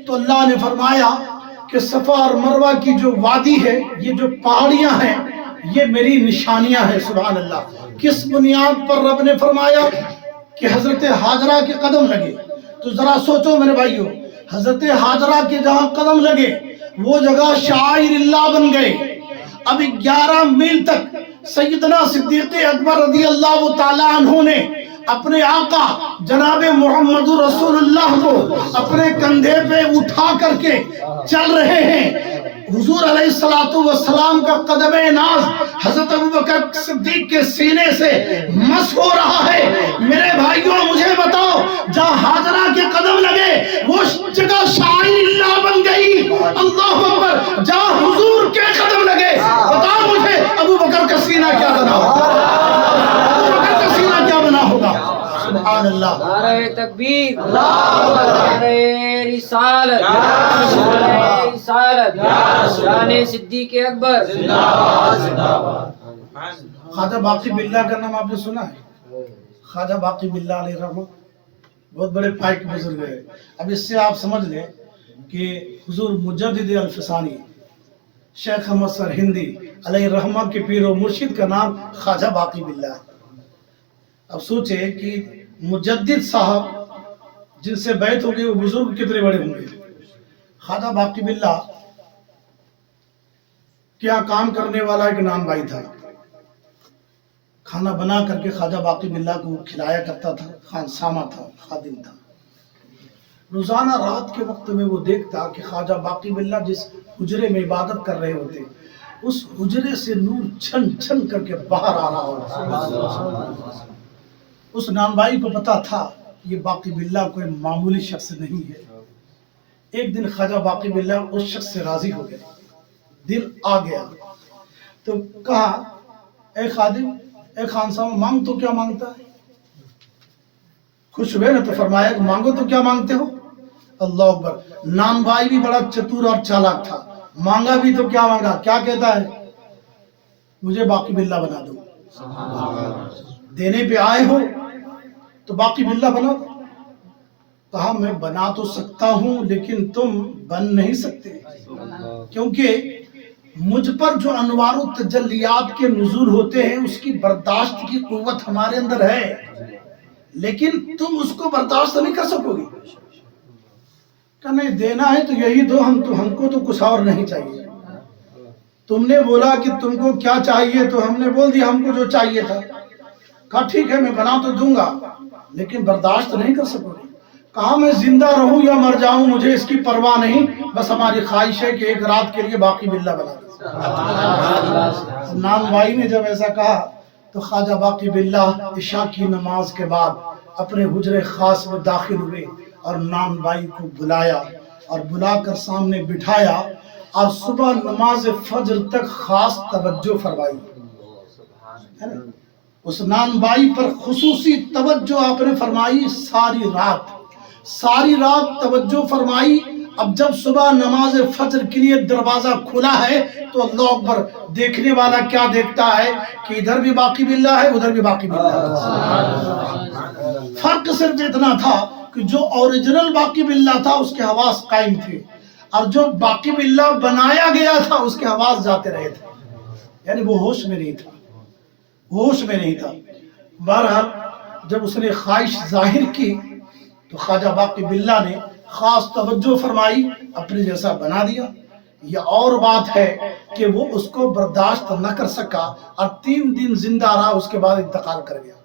تو اللہ نے فرمایا کہ صفا اور مروہ کی جو وادی ہے، یہ جو پہاڑیاں ہیں، یہ میری نشانیاں ہیں. سبحان اللہ. کس بنیاد پر رب نے فرمایا کہ حضرت حاجرہ کے قدم لگے؟ تو ذرا سوچو میرے بھائیوں، حضرت حاجرہ کے جہاں قدم لگے وہ جگہ شعائر اللہ بن گئے. اب 11 میل تک سیدنا صدیق اکبر رضی اللہ تعالیٰ عنہ نے اپنے آقا جناب محمد رسول اللہ کو اپنے کندھے پہ اٹھا کر کے چل رہے ہیں. حضور علیہ السلام کا قدم ناز حضرت ابوبکر صدیق کے سینے سے مس ہو رہا ہے. میرے بھائیوں مجھے بتاؤ، جہاں حاجرہ کے قدم لگے وہ جگہ شاعر اللہ بن گئی. اللہ اکبر. جہاں حضور کے قدم لگے بتاؤ مجھے ابوبکر کا سینہ کیا بنا ہوگا؟ ابوبکر کا سینہ کیا بنا ہوگا؟ سبحان اللہ. نعرہ تکبیر، نعرہ رسالت، نعرہ رسالت، شان صدیق اکبر. خواجہ باقی باللہ کا نام آپ نے سنا ہے؟ خواجہ باقی باللہ علیہ رحمہ بہت بڑے پائک بزرگ ہے. اب اس سے آپ سمجھ لیں کہ حضور مجدد الفسانی شیخ احمد سرہندی علیہ رحمہ کے پیر و مرشد کا نام خواجہ باقی باللہ ہے. اب سوچیں کہ مجدد صاحب جن سے بیعت ہو گئی وہ بزرگ کتنے بڑے ہوں گے. خواجہ باقی باللہ کیا کام کرنے والا ایک نان بھائی تھا. کھانا بنا کر کے خواجہ باقی باللہ کو کھلایا کرتا تھا. خان سامہ تھا، خادم تھا. روزانہ رات کے وقت میں وہ دیکھتا کہ خواجہ باقی باللہ جس حجرے میں عبادت کر رہے ہوتے اس حجرے سے نور چھن چھن کر کے باہر آ رہا ہوتا. اس نان بھائی کو پتا تھا یہ باقی باللہ کوئی معمولی شخص نہیں ہے. ایک دن خواجہ باقی باللہ اس شخص سے راضی ہو گئے، دل آ گیا تو کہا اے خادم، اے خان صاحب مانگ تو کیا مانگتا ہے؟ خوش ہوئے نا تو فرمایا کہ مانگو تو کیا مانگتے ہو؟ اللہ اکبر. نان بھائی بھی بڑا چتور اور چالاک تھا. مانگا بھی تو کیا مانگا؟ کیا کہتا ہے؟ مجھے باقی باللہ بنا دو. دینے پہ آئے ہو تو باقی باللہ بنا دو. کہا میں بنا تو سکتا ہوں لیکن تم بن نہیں سکتے، کیونکہ مجھ پر جو انوار و تجلیات کے نزول ہوتے ہیں اس کی برداشت کی قوت ہمارے اندر ہے، لیکن تم اس کو برداشت نہیں کر سکو گے. کہ نہیں دینا ہے تو یہی دو، ہم کو تو کچھ اور نہیں چاہیے. تم نے بولا کہ تم کو کیا چاہیے تو ہم نے بول دیا ہم کو جو چاہیے تھا. کہا ٹھیک ہے میں بنا تو دوں گا لیکن برداشت نہیں کر سکو گے. کہا میں زندہ رہوں یا مر جاؤں مجھے اس کی پرواہ نہیں، بس ہماری خواہش ہے کہ ایک رات کے لیے باقی باللہ بنا دو. نان بھائی نے جب ایسا کہا تو خواجہ باقی باللہ عشاء کی نماز کے بعد اپنے حجرے خاص میں داخل ہوئے اور نان بھائی کو بلایا اور بلا کر سامنے بٹھایا اور صبح نماز فجر تک خاص توجہ فرمائی. اس نان بھائی پر خصوصی توجہ آپ نے فرمائی. ساری رات توجہ فرمائی. اب جب صبح نماز فجر کے لیے دروازہ کھلا ہے تو اللہ اکبر، دیکھنے والا کیا دیکھتا ہے کہ ادھر بھی باقی باللہ ہے ادھر بھی باقی باللہ ہے. فرق صرف اتنا تھا کہ جو اوریجنل باقی باللہ تھا اس کے حواس قائم تھے اور جو باقی باللہ بنایا گیا تھا اس کے حواس جاتے رہے تھے، یعنی وہ ہوش میں نہیں تھا. بہرحال جب اس نے خواہش ظاہر کی تو خواجہ باقی باللہ نے خاص توجہ فرمائی، اپنے جیسا بنا دیا. یہ اور بات ہے کہ وہ اس کو برداشت نہ کر سکا اور 3 دن زندہ رہا، اس کے بعد انتقال کر گیا.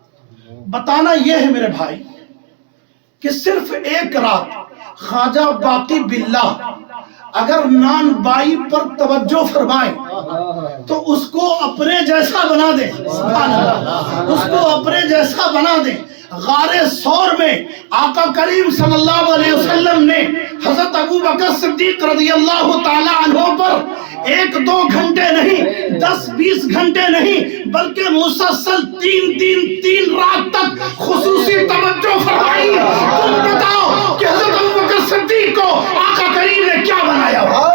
بتانا یہ ہے میرے بھائی کہ صرف ایک رات خواجہ باقی باللہ اگر نان بائی پر توجہ فرمائیں تو اس کو اپنے جیسا بنا دیں، سبحان اللہ، اس کو اپنے جیسا بنا دیں۔ غار ثور میں آقا کریم صلی اللہ علیہ وسلم نے حضرت ابو بکر صدیق رضی اللہ تعالی عنہ پر 1-2 گھنٹے نہیں، 10-20 گھنٹے نہیں، بلکہ مسلسل 3 رات تک خصوصی توجہ فرمائی۔ تم بتاؤ کہ حضرت ابو بکر صدیق کو آقا کریم نے کیا بنایا ہوا؟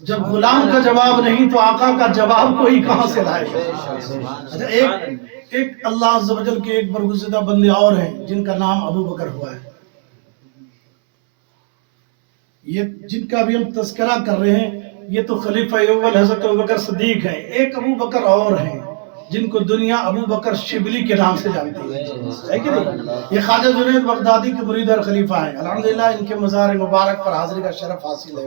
جب غلام کا جواب نہیں تو آقا کا جواب کوئی کہاں سے لائے گا؟ اچھا، ایک اللہ عز و جل کے ایک برگزیدہ بندے اور ہیں جن کا نام ابو بکر ہوا ہے۔ یہ جن کا بھی ہم تذکرہ کر رہے ہیں یہ تو خلیفہ اول حضرت ابو بکر صدیق ہیں۔ ایک ابو بکر اور ہیں جن کو دنیا ابو بکر شبلی کے نام سے جانتی ہے کہ نہیں؟ یہ خواجہ جنید بغدادی کے مرید اور خلیفہ ہیں۔ الحمدللہ ان کے مزار مبارک پر حاضری کا شرف حاصل ہے۔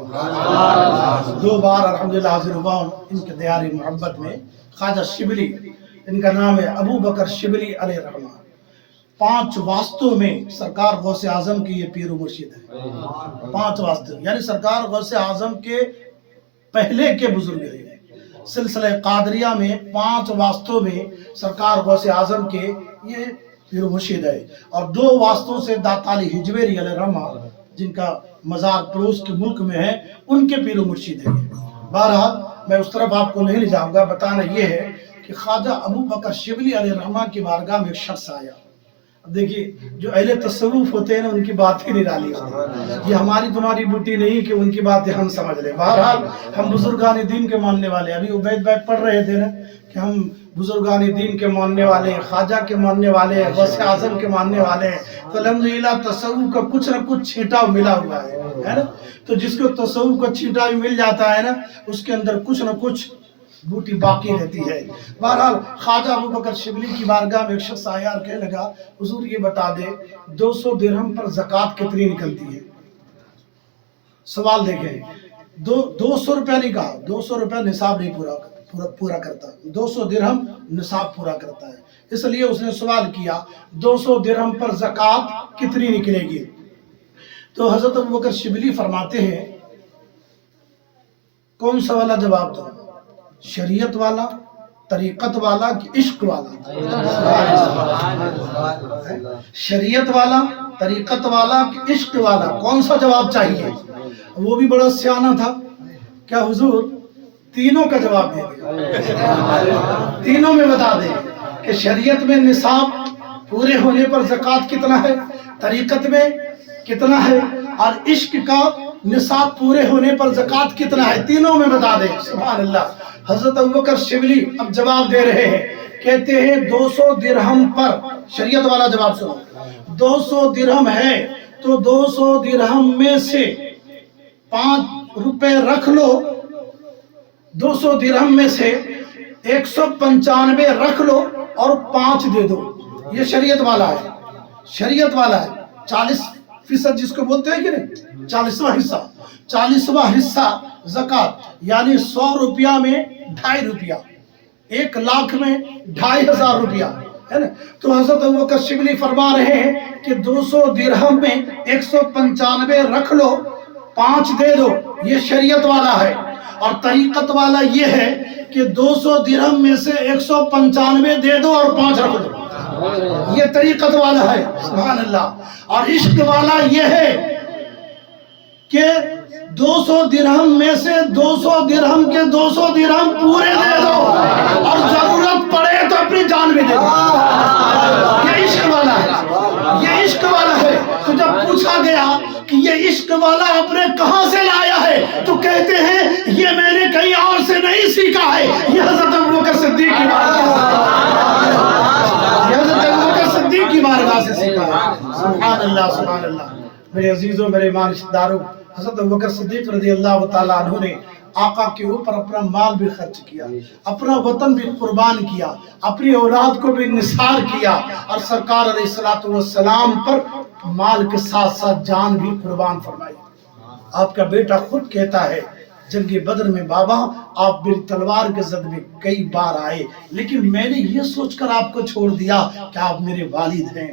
2 بار الحمدللہ حاضر ہوا ان کے دیار محبت میں۔ خواجہ شبلی ان کا نام ہے ابو بکر شبلی علیہ رحمہ۔ 5 واسطوں میں سرکار غوث اعظم کی یہ پیر و مرشد ہے۔ 5 واسطے یعنی سرکار غوث اعظم کے پہلے کے بزرگ ہیں۔ سلسلہ قادریہ میں 5 واسطوں میں سرکار غوث اعظم کے یہ پیر و مرشد ہے، اور 2 واسطوں سے داتا علی حجویری علیہ رحمہ جن کا مزار پڑوس کے ملک میں ہے ان کے پیر و مرشد ہے۔ بہرحال میں اس طرف آپ کو نہیں لے جاؤں گا، بتانا یہ ہے کہ خواجہ ابو بکر شبلی علیہ رحمہ کی بارگاہ میں ایک شخص آیا۔ اب دیکھیے جو اہل تصوف ہوتے ہیں نا ان کی بات ہی نرالی ہوتی ہے، یہ ہماری تمہاری بوٹی نہیں کہ ان کی باتیں ہم سمجھ لیں۔ بہرحال ہم بزرگان دین کے ماننے والے، ابھی عبید بھائی پڑھ رہے تھے نا کہ ہم بزرگان دین کے ماننے والے ہیں، خواجہ کے ماننے والے ہیں، غوث اعظم کے ماننے والے ہیں، تو الحمدللہ تصوف کا کچھ نہ کچھ چھینٹا ملا ہوا ہے نا۔ تو جس کو تصوف کا چھینٹا بھی مل جاتا ہے نا اس کے اندر کچھ نہ کچھ بوٹی باقی رہتی ہے۔ بہرحال خواجہ ابو بکر شبلی کی بارگاہ میں ایک شخص آیا اور کہنے لگا حضور یہ بتا دے 200 درہم پر زکوٰۃ کتنی نکلتی ہے؟ سوال دیکھیں، 200 روپیہ نہیں کہا، 200 روپیہ نصاب نہیں پورا کرتا، 200 درہم نصاب پورا کرتا ہے، اس لیے اس نے سوال کیا 200 درہم پر زکوٰۃ کتنی نکلے گی؟ تو حضرت ابو بکر شبلی فرماتے ہیں کون سا والا جواب دو، شریعت والا، طریقت والا کہ عشق والا؟ شریعت والا، طریقت والا کہ عشق والا؟ کون سا جواب چاہیے؟ وہ بھی بڑا سیانہ تھا، کیا حضور تینوں کا جواب دے دیں، تینوں میں بتا دیں کہ شریعت میں نصاب پورے ہونے پر زکوٰۃ کتنا ہے، طریقت میں کتنا ہے، اور عشق کا نصاب پورے ہونے پر زکوٰۃ کتنا ہے، تینوں میں بتا دیں۔ سبحان اللہ۔ حضرت ابوبکر شبلی اب جواب دے رہے ہیں، کہتے ہیں 200 درہم پر، شریعت والا جواب سنو، 200 درہم ہے تو 200 درہم میں سے 5 روپے رکھ لو، 200 درہم میں سے 195 رکھ لو اور 5 دے دو، یہ شریعت والا ہے، شریعت والا ہے۔ 40% جس کو بولتے ہیں کہ نہیں، 40واں حصہ، 40واں حصہ زکوٰۃ، یعنی 100 روپیہ میں 2.5 روپیہ، 1 لاکھ میں 2,500 روپیہ ہے نا۔ تو حضرت ابوبکر شبلی فرما رہے ہیں کہ 200 درہم میں 195 رکھ لو، 5 دے دو، یہ شریعت والا ہے۔ اور طریقت والا یہ ہے کہ 200 درہم میں سے 195 دے دو اور 5 رکھ دو، یہ طریقت والا ہے۔ سبحان اللہ۔ اور عشق والا یہ ہے کہ 200 درہم میں سے 200 درہم کے 200 درہم پورے دے دو اور ضرورت پڑے تو اپنی جان بھی دے دو، یہ عشق والا ہے، یہ عشق والا ہے۔ تو جب پوچھا گیا کہ یہ عشق والا آپ نے کہاں سے لایا ہے تو کہتے ہیں یہ میں نے کہیں اور سے نہیں سیکھا ہے، یہ حضرت ابوبکر صدیق کی بارگاہ سے سیکھا ہے۔ سبحان اللہ، سبحان اللہ۔ میرے عزیزوں، میرے ایمان رشتہ داروں، حضرت ابوبکر صدیق رضی اللہ تعالیٰ عنہ نے آقا کے اوپر اپنا مال بھی خرچ کیا، اپنا وطن بھی قربان کیا، اپنی اولاد کو بھی نثار کیا، اور سرکار علیہ السلام پر مال کے ساتھ ساتھ جان بھی قربان فرمائی۔ آپ کا بیٹا خود کہتا ہے جنگ بدر میں بابا آپ میری تلوار کے زد میں کئی بار آئے، لیکن میں نے یہ سوچ کر آپ کو چھوڑ دیا کہ آپ میرے والد ہیں۔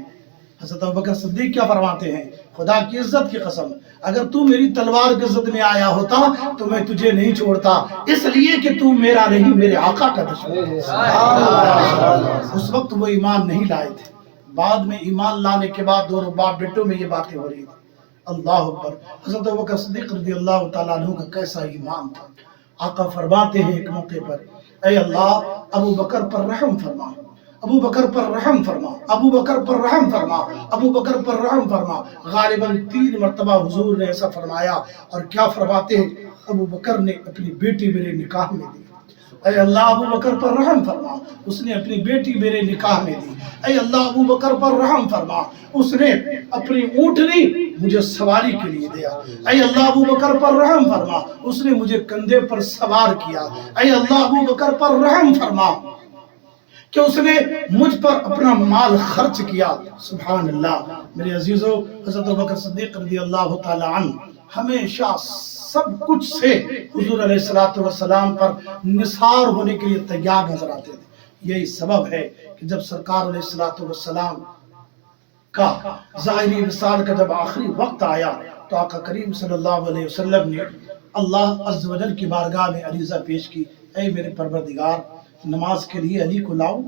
حضرت ابوبکر صدیق کیا فرماتے ہیں؟ خدا کی عزت کی قسم، اگر تو میری تلوار کے زد میں آیا ہوتا تو میں تجھے نہیں چھوڑتا، اس لیے کہ تو میرا نہیں میرے آقا کا دشمن ہے۔ اس وقت وہ ایمان نہیں لائے تھے، بعد میں ایمان لانے کے بعد دونوں باپ بیٹوں میں یہ باتیں ہو رہی تھی۔ اللہ اکبر۔ حضرت ابوبکر صدیق رضی اللہ تعالیٰ عنہ کا کیسا ایمان تھا۔ آقا فرماتے ہیں ایک موقع پر، اے اللہ ابو بکر پر رحم فرما، ابو بکر پر رحم فرما، ابو بکر پر رحم فرما، ابو بکر پر رحم فرما۔ غالباً 3 مرتبہ حضور نے ایسا فرمایا، اور کیا فرماتے ہیں؟ ابو بکر نے اپنی بیٹی میرے نکاح میں دی، اے اللہ ابو بکر پر رحم فرما، اس نے اپنی بیٹی میرے نکاح میں دی۔ اے اللہ ابو بکر پر رحم فرما، اس نے اپنی اونٹنی مجھے سواری کے لیے دیا۔ اے اللہ ابو بکر پر رحم فرما، اس نے مجھے کندھے پر سوار کیا۔ اے اللہ ابو بکر پر رحم فرما کہ اس نے مجھ پر اپنا مال خرچ کیا۔ سبحان اللہ۔ میرے عزیزو، حضرت ابوبکر صدیق رضی اللہ تعالی عنہ ہمیشہ سب کچھ سے حضور علیہ السلام پر نثار ہونے کے لیے تیار نظر آتے تھے۔ یہی سبب ہے کہ جب سرکار علیہ السلام کا ظاہری وصال کا جب آخری وقت آیا تو آقا کریم صلی اللہ علیہ وسلم نے اللہ عز و جل کی بارگاہ میں عریضہ پیش کی، اے میرے پروردگار، نماز کے لیے علی کو لاؤ،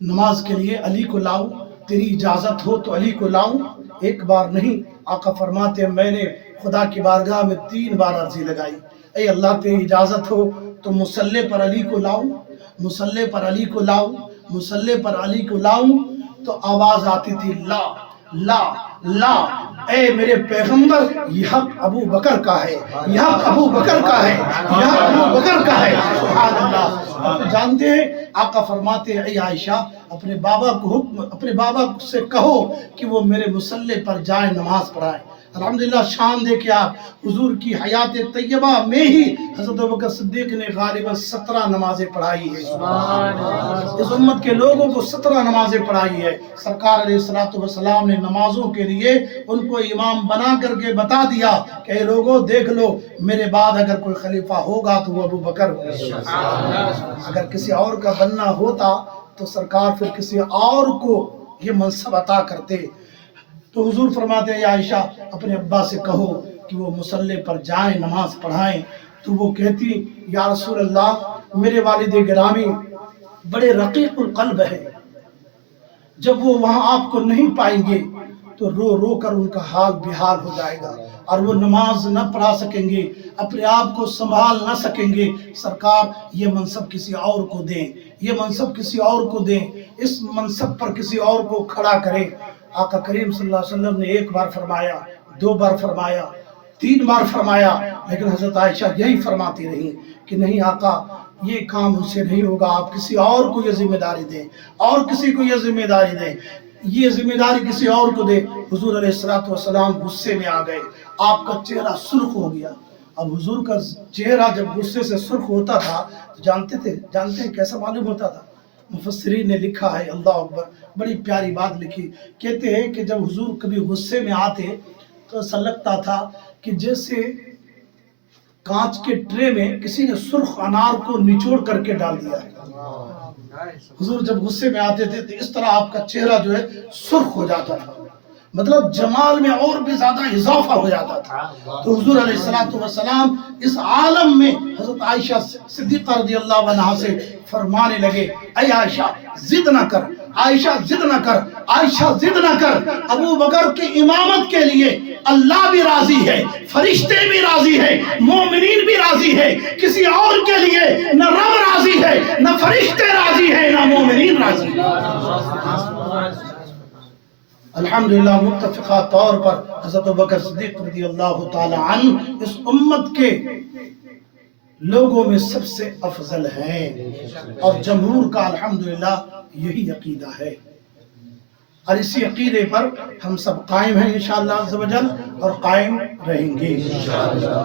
نماز کے لیے علی کو لاؤ، تیری اجازت ہو تو علی کو لاؤ۔ ایک بار نہیں، آقا فرماتے ہیں میں نے خدا کی بارگاہ میں 3 بار عرضی لگائی، اے اللہ تیری اجازت ہو تو مصلی پر علی کو لاؤ، مصلی پر علی کو لاؤ، مصلی پر علی کو لاؤ۔ تو آواز آتی تھی لا لا لا، اے میرے پیغمبر یہ حق ابو بکر کا ہے، یہ حق ابو بکر کا ہے، یہ حق ابو بکر کا ہے۔ سبحان اللہ۔ آپ جانتے ہیں آقا فرماتے ہیں اے عائشہ اپنے بابا سے کہو کہ وہ میرے مصلی پر جائیں نماز پڑھائیں۔ الحمدللہ شان دے کہ آپ حضور کی حیات طیبہ میں ہی حضرت ابوبکر صدیق نے غالباً 17 نمازیں پڑھائی ہے۔ اس امت کے لوگوں کو 17 نمازیں پڑھائی ہے۔ سرکار علیہ السلام نے نمازوں کے لیے ان کو امام بنا کر کے بتا دیا کہ اے لوگوں دیکھ لو، میرے بعد اگر کوئی خلیفہ ہوگا تو وہ ابو بکر ہوگا۔ اگر کسی اور کا بننا ہوتا تو سرکار پھر کسی اور کو یہ منصب عطا کرتے۔ تو حضور فرماتے ہیں یا عائشہ اپنے ابا سے کہو کہ وہ مصلی پر جائیں نماز پڑھائیں۔ تو وہ کہتی یا رسول اللہ میرے والد گرامی بڑے رقیق القلب ہے، جب وہ وہاں آپ کو نہیں پائیں گے تو رو رو کر ان کا حال بحال ہو جائے گا، اور وہ نماز نہ پڑھا سکیں گے، اپنے آپ کو سنبھال نہ سکیں گے۔ سرکار یہ منصب کسی اور کو دیں، یہ منصب کسی اور کو دیں، اس منصب پر کسی اور کو کھڑا کریں۔ آقا کریم صلی اللہ علیہ وسلم نے 1 بار فرمایا، 2 بار فرمایا، 3 بار فرمایا، لیکن حضرت عائشہ یہی فرماتی رہی کہ نہیں آقا یہ کام ان سے نہیں ہوگا، آپ کسی اور کو یہ ذمہ داری دیں، اور کسی کو یہ ذمہ داری دیں، یہ ذمہ داری کسی اور کو دیں۔ حضور علیہ السلام غصے میں آ گئے، آپ کا چہرہ سرخ ہو گیا۔ اب حضور کا چہرہ جب غصے سے سرخ ہوتا تھا تو جانتے ہیں کیسا معلوم ہوتا تھا؟ مفسرین نے لکھا ہے، اللہ اکبر، بڑی پیاری بات لکھی، کہتے ہیں کہ جب حضور کبھی غصے میں آتے تو ایسا لگتا تھا کہ جیسے کانچ کے ٹرے میں کسی نے سرخ انار کو نچوڑ کر کے ڈال دیا ہے۔ حضور جب غصے میں آتے تھے تو اس طرح آپ کا چہرہ جو ہے سرخ ہو جاتا تھا، مطلب جمال میں اور بھی زیادہ اضافہ ہو جاتا تھا۔ تو حضور علیہ السلام اس عالم میں حضرت عائشہ صدیقہ رضی اللہ عنہا سے فرمانے لگے، اے عائشہ ضد نہ کر، عائشہ ضد نہ کر، عائشہ ضد نہ کر، ابو بکر کی امامت کے لیے اللہ بھی راضی ہے، فرشتے بھی راضی ہے، مومنین بھی راضی ہے، کسی اور کے لیے نہ رب راضی ہے، نہ فرشتے راضی ہے، نہ مومنین راضی ہے۔ الحمدللہ متفقہ طور پر حضرت ابوبکر صدیق رضی اللہ تعالی عنہ اس امت کے لوگوں میں سب سے افضل ہیں، اور جمہور کا الحمدللہ یہی عقیدہ ہے، اور اسی عقیدے پر ہم سب قائم ہیں انشاءاللہ عز و جل، اور قائم رہیں گے انشاءاللہ۔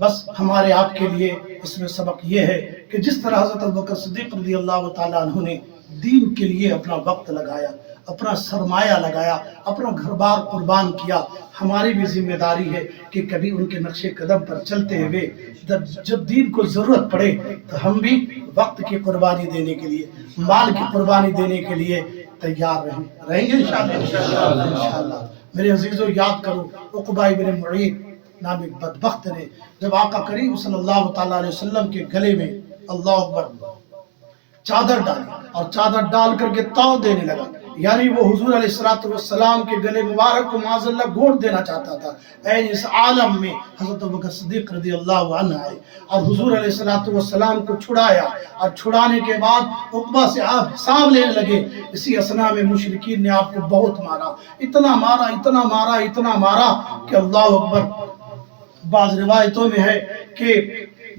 بس ہمارے آپ کے لیے اس میں سبق یہ ہے کہ جس طرح حضرت ابوبکر صدیق رضی اللہ تعالیٰ عنہ نے دین کے لیے اپنا وقت لگایا، اپنا سرمایہ لگایا، اپنا گھر بار قربان کیا. ہماری بھی ذمہ داری ہے کہ کبھی ان کے نقش قدم پر چلتے ہوئے جب دین کو ضرورت پڑے تو ہم بھی وقت کی قربانی دینے کے لیے، مال کی قربانی دینے کے لیے تیار رہیں گے انشاءاللہ. میرے عزیزو، یاد کرو عقبہ بن معیط نام ایک بدبخت نے جب آقا کریم صلی اللہ تعالیٰ علیہ وسلم کے گلے میں اللہ اکبر چادر ڈالی اور چادر ڈال کر کے تاؤ دینے لگا، یعنی وہ حضور علیہ السلام کے گلے مبارک کو معاذ اللہ گھونٹ دینا چاہتا تھا. اس عالم میں حضرت ابوبکر صدیق رضی اللہ عنہ آئے اور حضور علیہ السلام کو چھڑایا، اور چھڑانے کے بعد عقبہ سے آپ حساب لینے لگے. اسی اثناء میں مشرکین نے آپ کو بہت مارا، اتنا مارا اتنا مارا اتنا مارا کہ اللہ اکبر. بعض روایتوں میں ہے کہ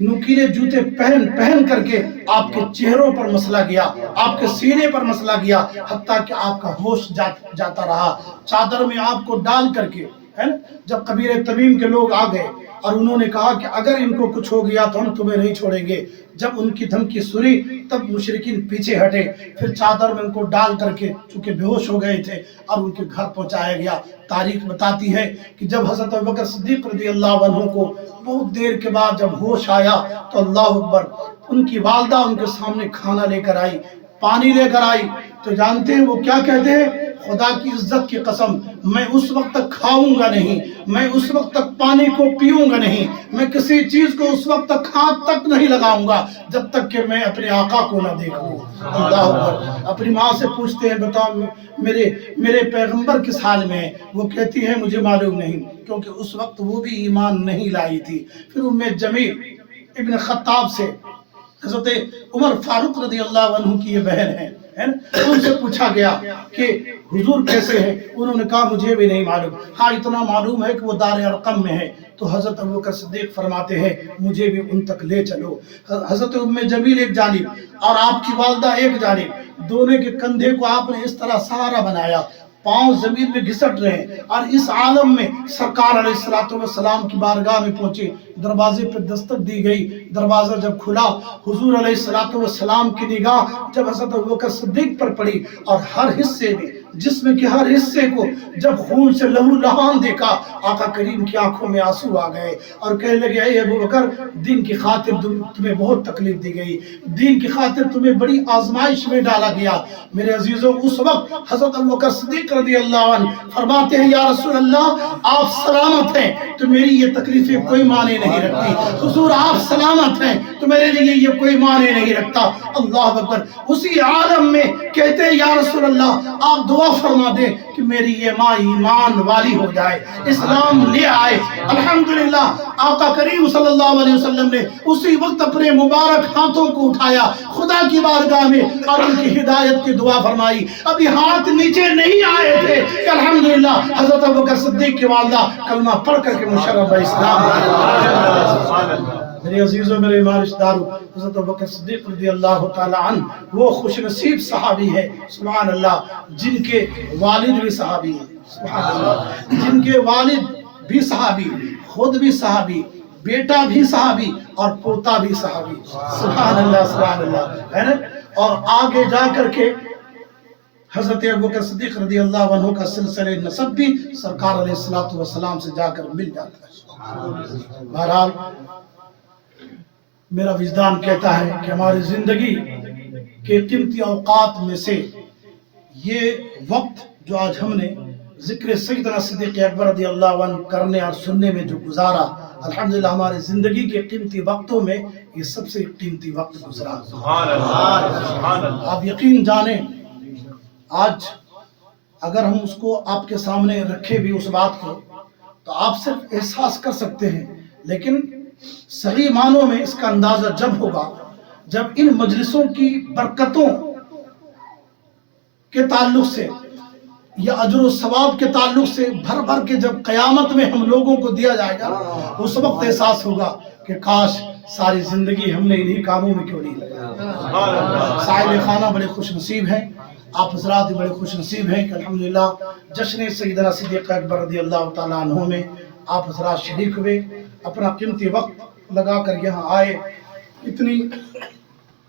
نوکیلے جوتے پہن کر کے آپ کے چہروں پر مسلا گیا، آپ کے سینے پر مسلا گیا، حتیٰ کہ آپ کا ہوش جاتا رہا. چادر میں آپ کو ڈال کر کے ہے نا. جب قبیلہ تمیم کے لوگ آ گئے اور انہوں نے کہا کہ اگر ان کو کچھ ہو گیا تو ہم تمہیں نہیں چھوڑیں گے، جب ان کی دھمکی سنی تب مشرکین پیچھے ہٹے. پھر چادر میں ان کو ڈال کر کے چونکہ بے ہوش ہو گئے تھے اور ان کے گھر پہنچایا گیا. تاریخ بتاتی ہے کہ جب حضرت ابوبکر صدیق رضی اللہ عنہ کو بہت دیر کے بعد جب ہوش آیا تو اللہ اکبر ان کی والدہ ان کے سامنے کھانا لے کر آئی، پانی لے کر آئی. تو جانتے ہیں وہ کیا کہتے ہیں؟ خدا کی عزت کی قسم، میں اس وقت تک کھاؤں گا نہیں، میں اس وقت تک پانی کو پیوں گا نہیں، میں کسی چیز کو اس وقت تک ہاتھ تک نہیں لگاؤں گا جب تک کہ میں اپنے آقا کو نہ دیکھوں. اللہ اکبر. اپنی ماں سے پوچھتے ہیں بتاؤ میرے پیغمبر کس حال میں ہے؟ وہ کہتی ہے مجھے معلوم نہیں، کیونکہ اس وقت وہ بھی ایمان نہیں لائی تھی. پھر ام جمیل ابن خطاب سے حضرت عمر فاروق رضی اللہ عنہ کی یہ بہن ہے، ان سے پوچھا گیا کہ حضور کیسے ہیں؟ انہوں نے کہا مجھے بھی نہیں معلوم، ہاں اتنا معلوم ہے کہ وہ دار ارقم میں ہے. تو حضرت ابوبکر صدیق فرماتے ہیں مجھے بھی ان تک لے چلو. حضرت ام جمیل ایک جانب اور آپ کی والدہ ایک جانب، دونوں کے کندھے کو آپ نے اس طرح سہارا بنایا، پاؤں زمین میں گھسٹ رہے ہیں، اور اس عالم میں سرکار علیہ السلام کی بارگاہ میں پہنچے. دروازے پر دستک دی گئی، دروازہ جب کھلا حضور علیہ السلام کی نگاہ جب حضرت ابوبکر صدیق پر پڑی اور ہر حصے میں، جسم کے ہر حصے کو جب خون سے لہو لہان دیکھا، آقا کریم کی آنکھوں میں آنسو آ گئے اور کہنے لگے اے ابوبکر، دین کی خاطر تمہیں بہت تکلیف دی گئی، دین کی خاطر تمہیں بڑی آزمائش میں ڈالا گیا. میرے عزیزوں، اس وقت حضرت ابوبکر صدیق رضی اللہ عنہ فرماتے ہیں یا رسول اللہ آپ سلامت ہیں تو میری یہ تکلیفیں کوئی معنی نہیں رکھتی. حضور آپ سلامت ہیں تو میرے لیے یہ کوئی معنی نہیں رکھتا. اللہ اکبر. اسی عالم میں کہتے ہیں یا رسول اللہ آپ دعا فرما دیں کہ میری یہ ماں ایمان والی ہو جائے، اسلام لے آئے. الحمدللہ آقا کریم صلی اللہ علیہ وسلم نے اسی وقت اپنے مبارک ہاتھوں کو اٹھایا خدا کی بارگاہ میں اور ان کی ہدایت کی دعا فرمائی. ابھی ہاتھ نیچے نہیں آئے تھے کہ الحمدللہ حضرت ابوبکر صدیق کی والدہ کلمہ پڑھ کر کے مشرف اسلام. میرے عزیزوں، میرے ایمان رشتہ دارو، حضرت ابوبکر صدیق رضی اللہ تعالی عنہ وہ خوش نصیب صحابی ہے سبحان اللہ جن کے والد بھی صحابی ہیں، سبحان اللہ جن کے والد بھی صحابی، خود بھی صحابی، بیٹا بھی صحابی اور پوتا بھی صحابی. سبحان اللہ ہے نا. اور آگے جا کر کے حضرت ابوبکر صدیق رضی اللہ عنہ کا سلسلہ نسب بھی سرکار علیہ السلام سے جا کر مل جاتا ہے. بہرحال میرا وجدان کہتا ہے کہ ہماری زندگی کے قیمتی اوقات میں سے یہ وقت جو آج ہم نے ذکر سیدنا صدیق اکبر رضی اللہ عنہ کرنے اور سننے میں جو گزارا، الحمدللہ ہمارے زندگی کے قیمتی وقتوں میں یہ سب سے قیمتی وقت گزرا. آپ یقین جانیں آج اگر ہم اس کو آپ کے سامنے رکھے بھی اس بات کو تو آپ صرف احساس کر سکتے ہیں، لیکن صحیح معنوں میں اس کا اندازہ جب ہوگا جب ان مجلسوں کی برکتوں کے تعلق سے یا اجر و ثواب کے تعلق سے بھر بھر کے جب قیامت میں ہم لوگوں کو دیا جائے گا، اس وقت احساس ہوگا کہ کاش ساری زندگی ہم نے انہی کاموں میں کیوں نہیں لگا. صاحب خانہ بڑے خوش نصیب ہیں، آپ حضرات بڑے خوش نصیب ہیں کہ الحمدللہ جشن سیدنا صدیق اکبر رضی اللہ تعالیٰ عنہ میں آپ حضرات شریک ہوئے، اپنا قیمتی وقت لگا کر یہاں آئے. اتنی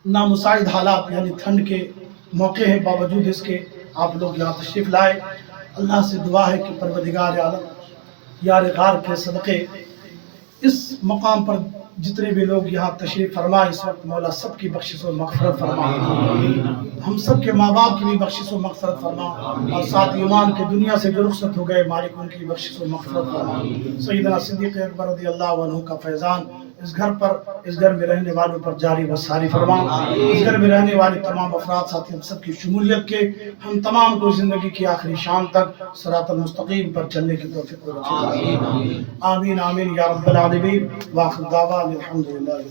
نامساعد حالات یعنی ٹھنڈ کے موقع ہے، باوجود اس کے آپ لوگ یہاں تشریف لائے. اللہ سے دعا ہے کہ پروردگار عالم یار غار کے صدقے اس مقام پر جتنے بھی لوگ یہاں تشریف فرمائے اس وقت مولا سب کی بخشش و مغفرت فرما. ہم سب کے ماں باپ کی بھی بخشش و مغفرت فرما, اور ساتھ ایمان کے دنیا سے جو رخصت ہو گئے مالک ان کی بخشش و مغفرت فرما. سیدنا صدیق اکبر رضی اللہ عنہ کا فیضان اس گھر پر, اس گھر میں رہنے والوں پر جاری و ساری فرما. اس گھر میں رہنے والے تمام افراد ساتھ ہم سب کی شمولیت کے ہم تمام کو زندگی کی آخری شام تک صراط المستقیم پر چلنے کی توفیق رکھے. آمین آمین یا رب العالمین. وآخر دعوانا الحمدللہ.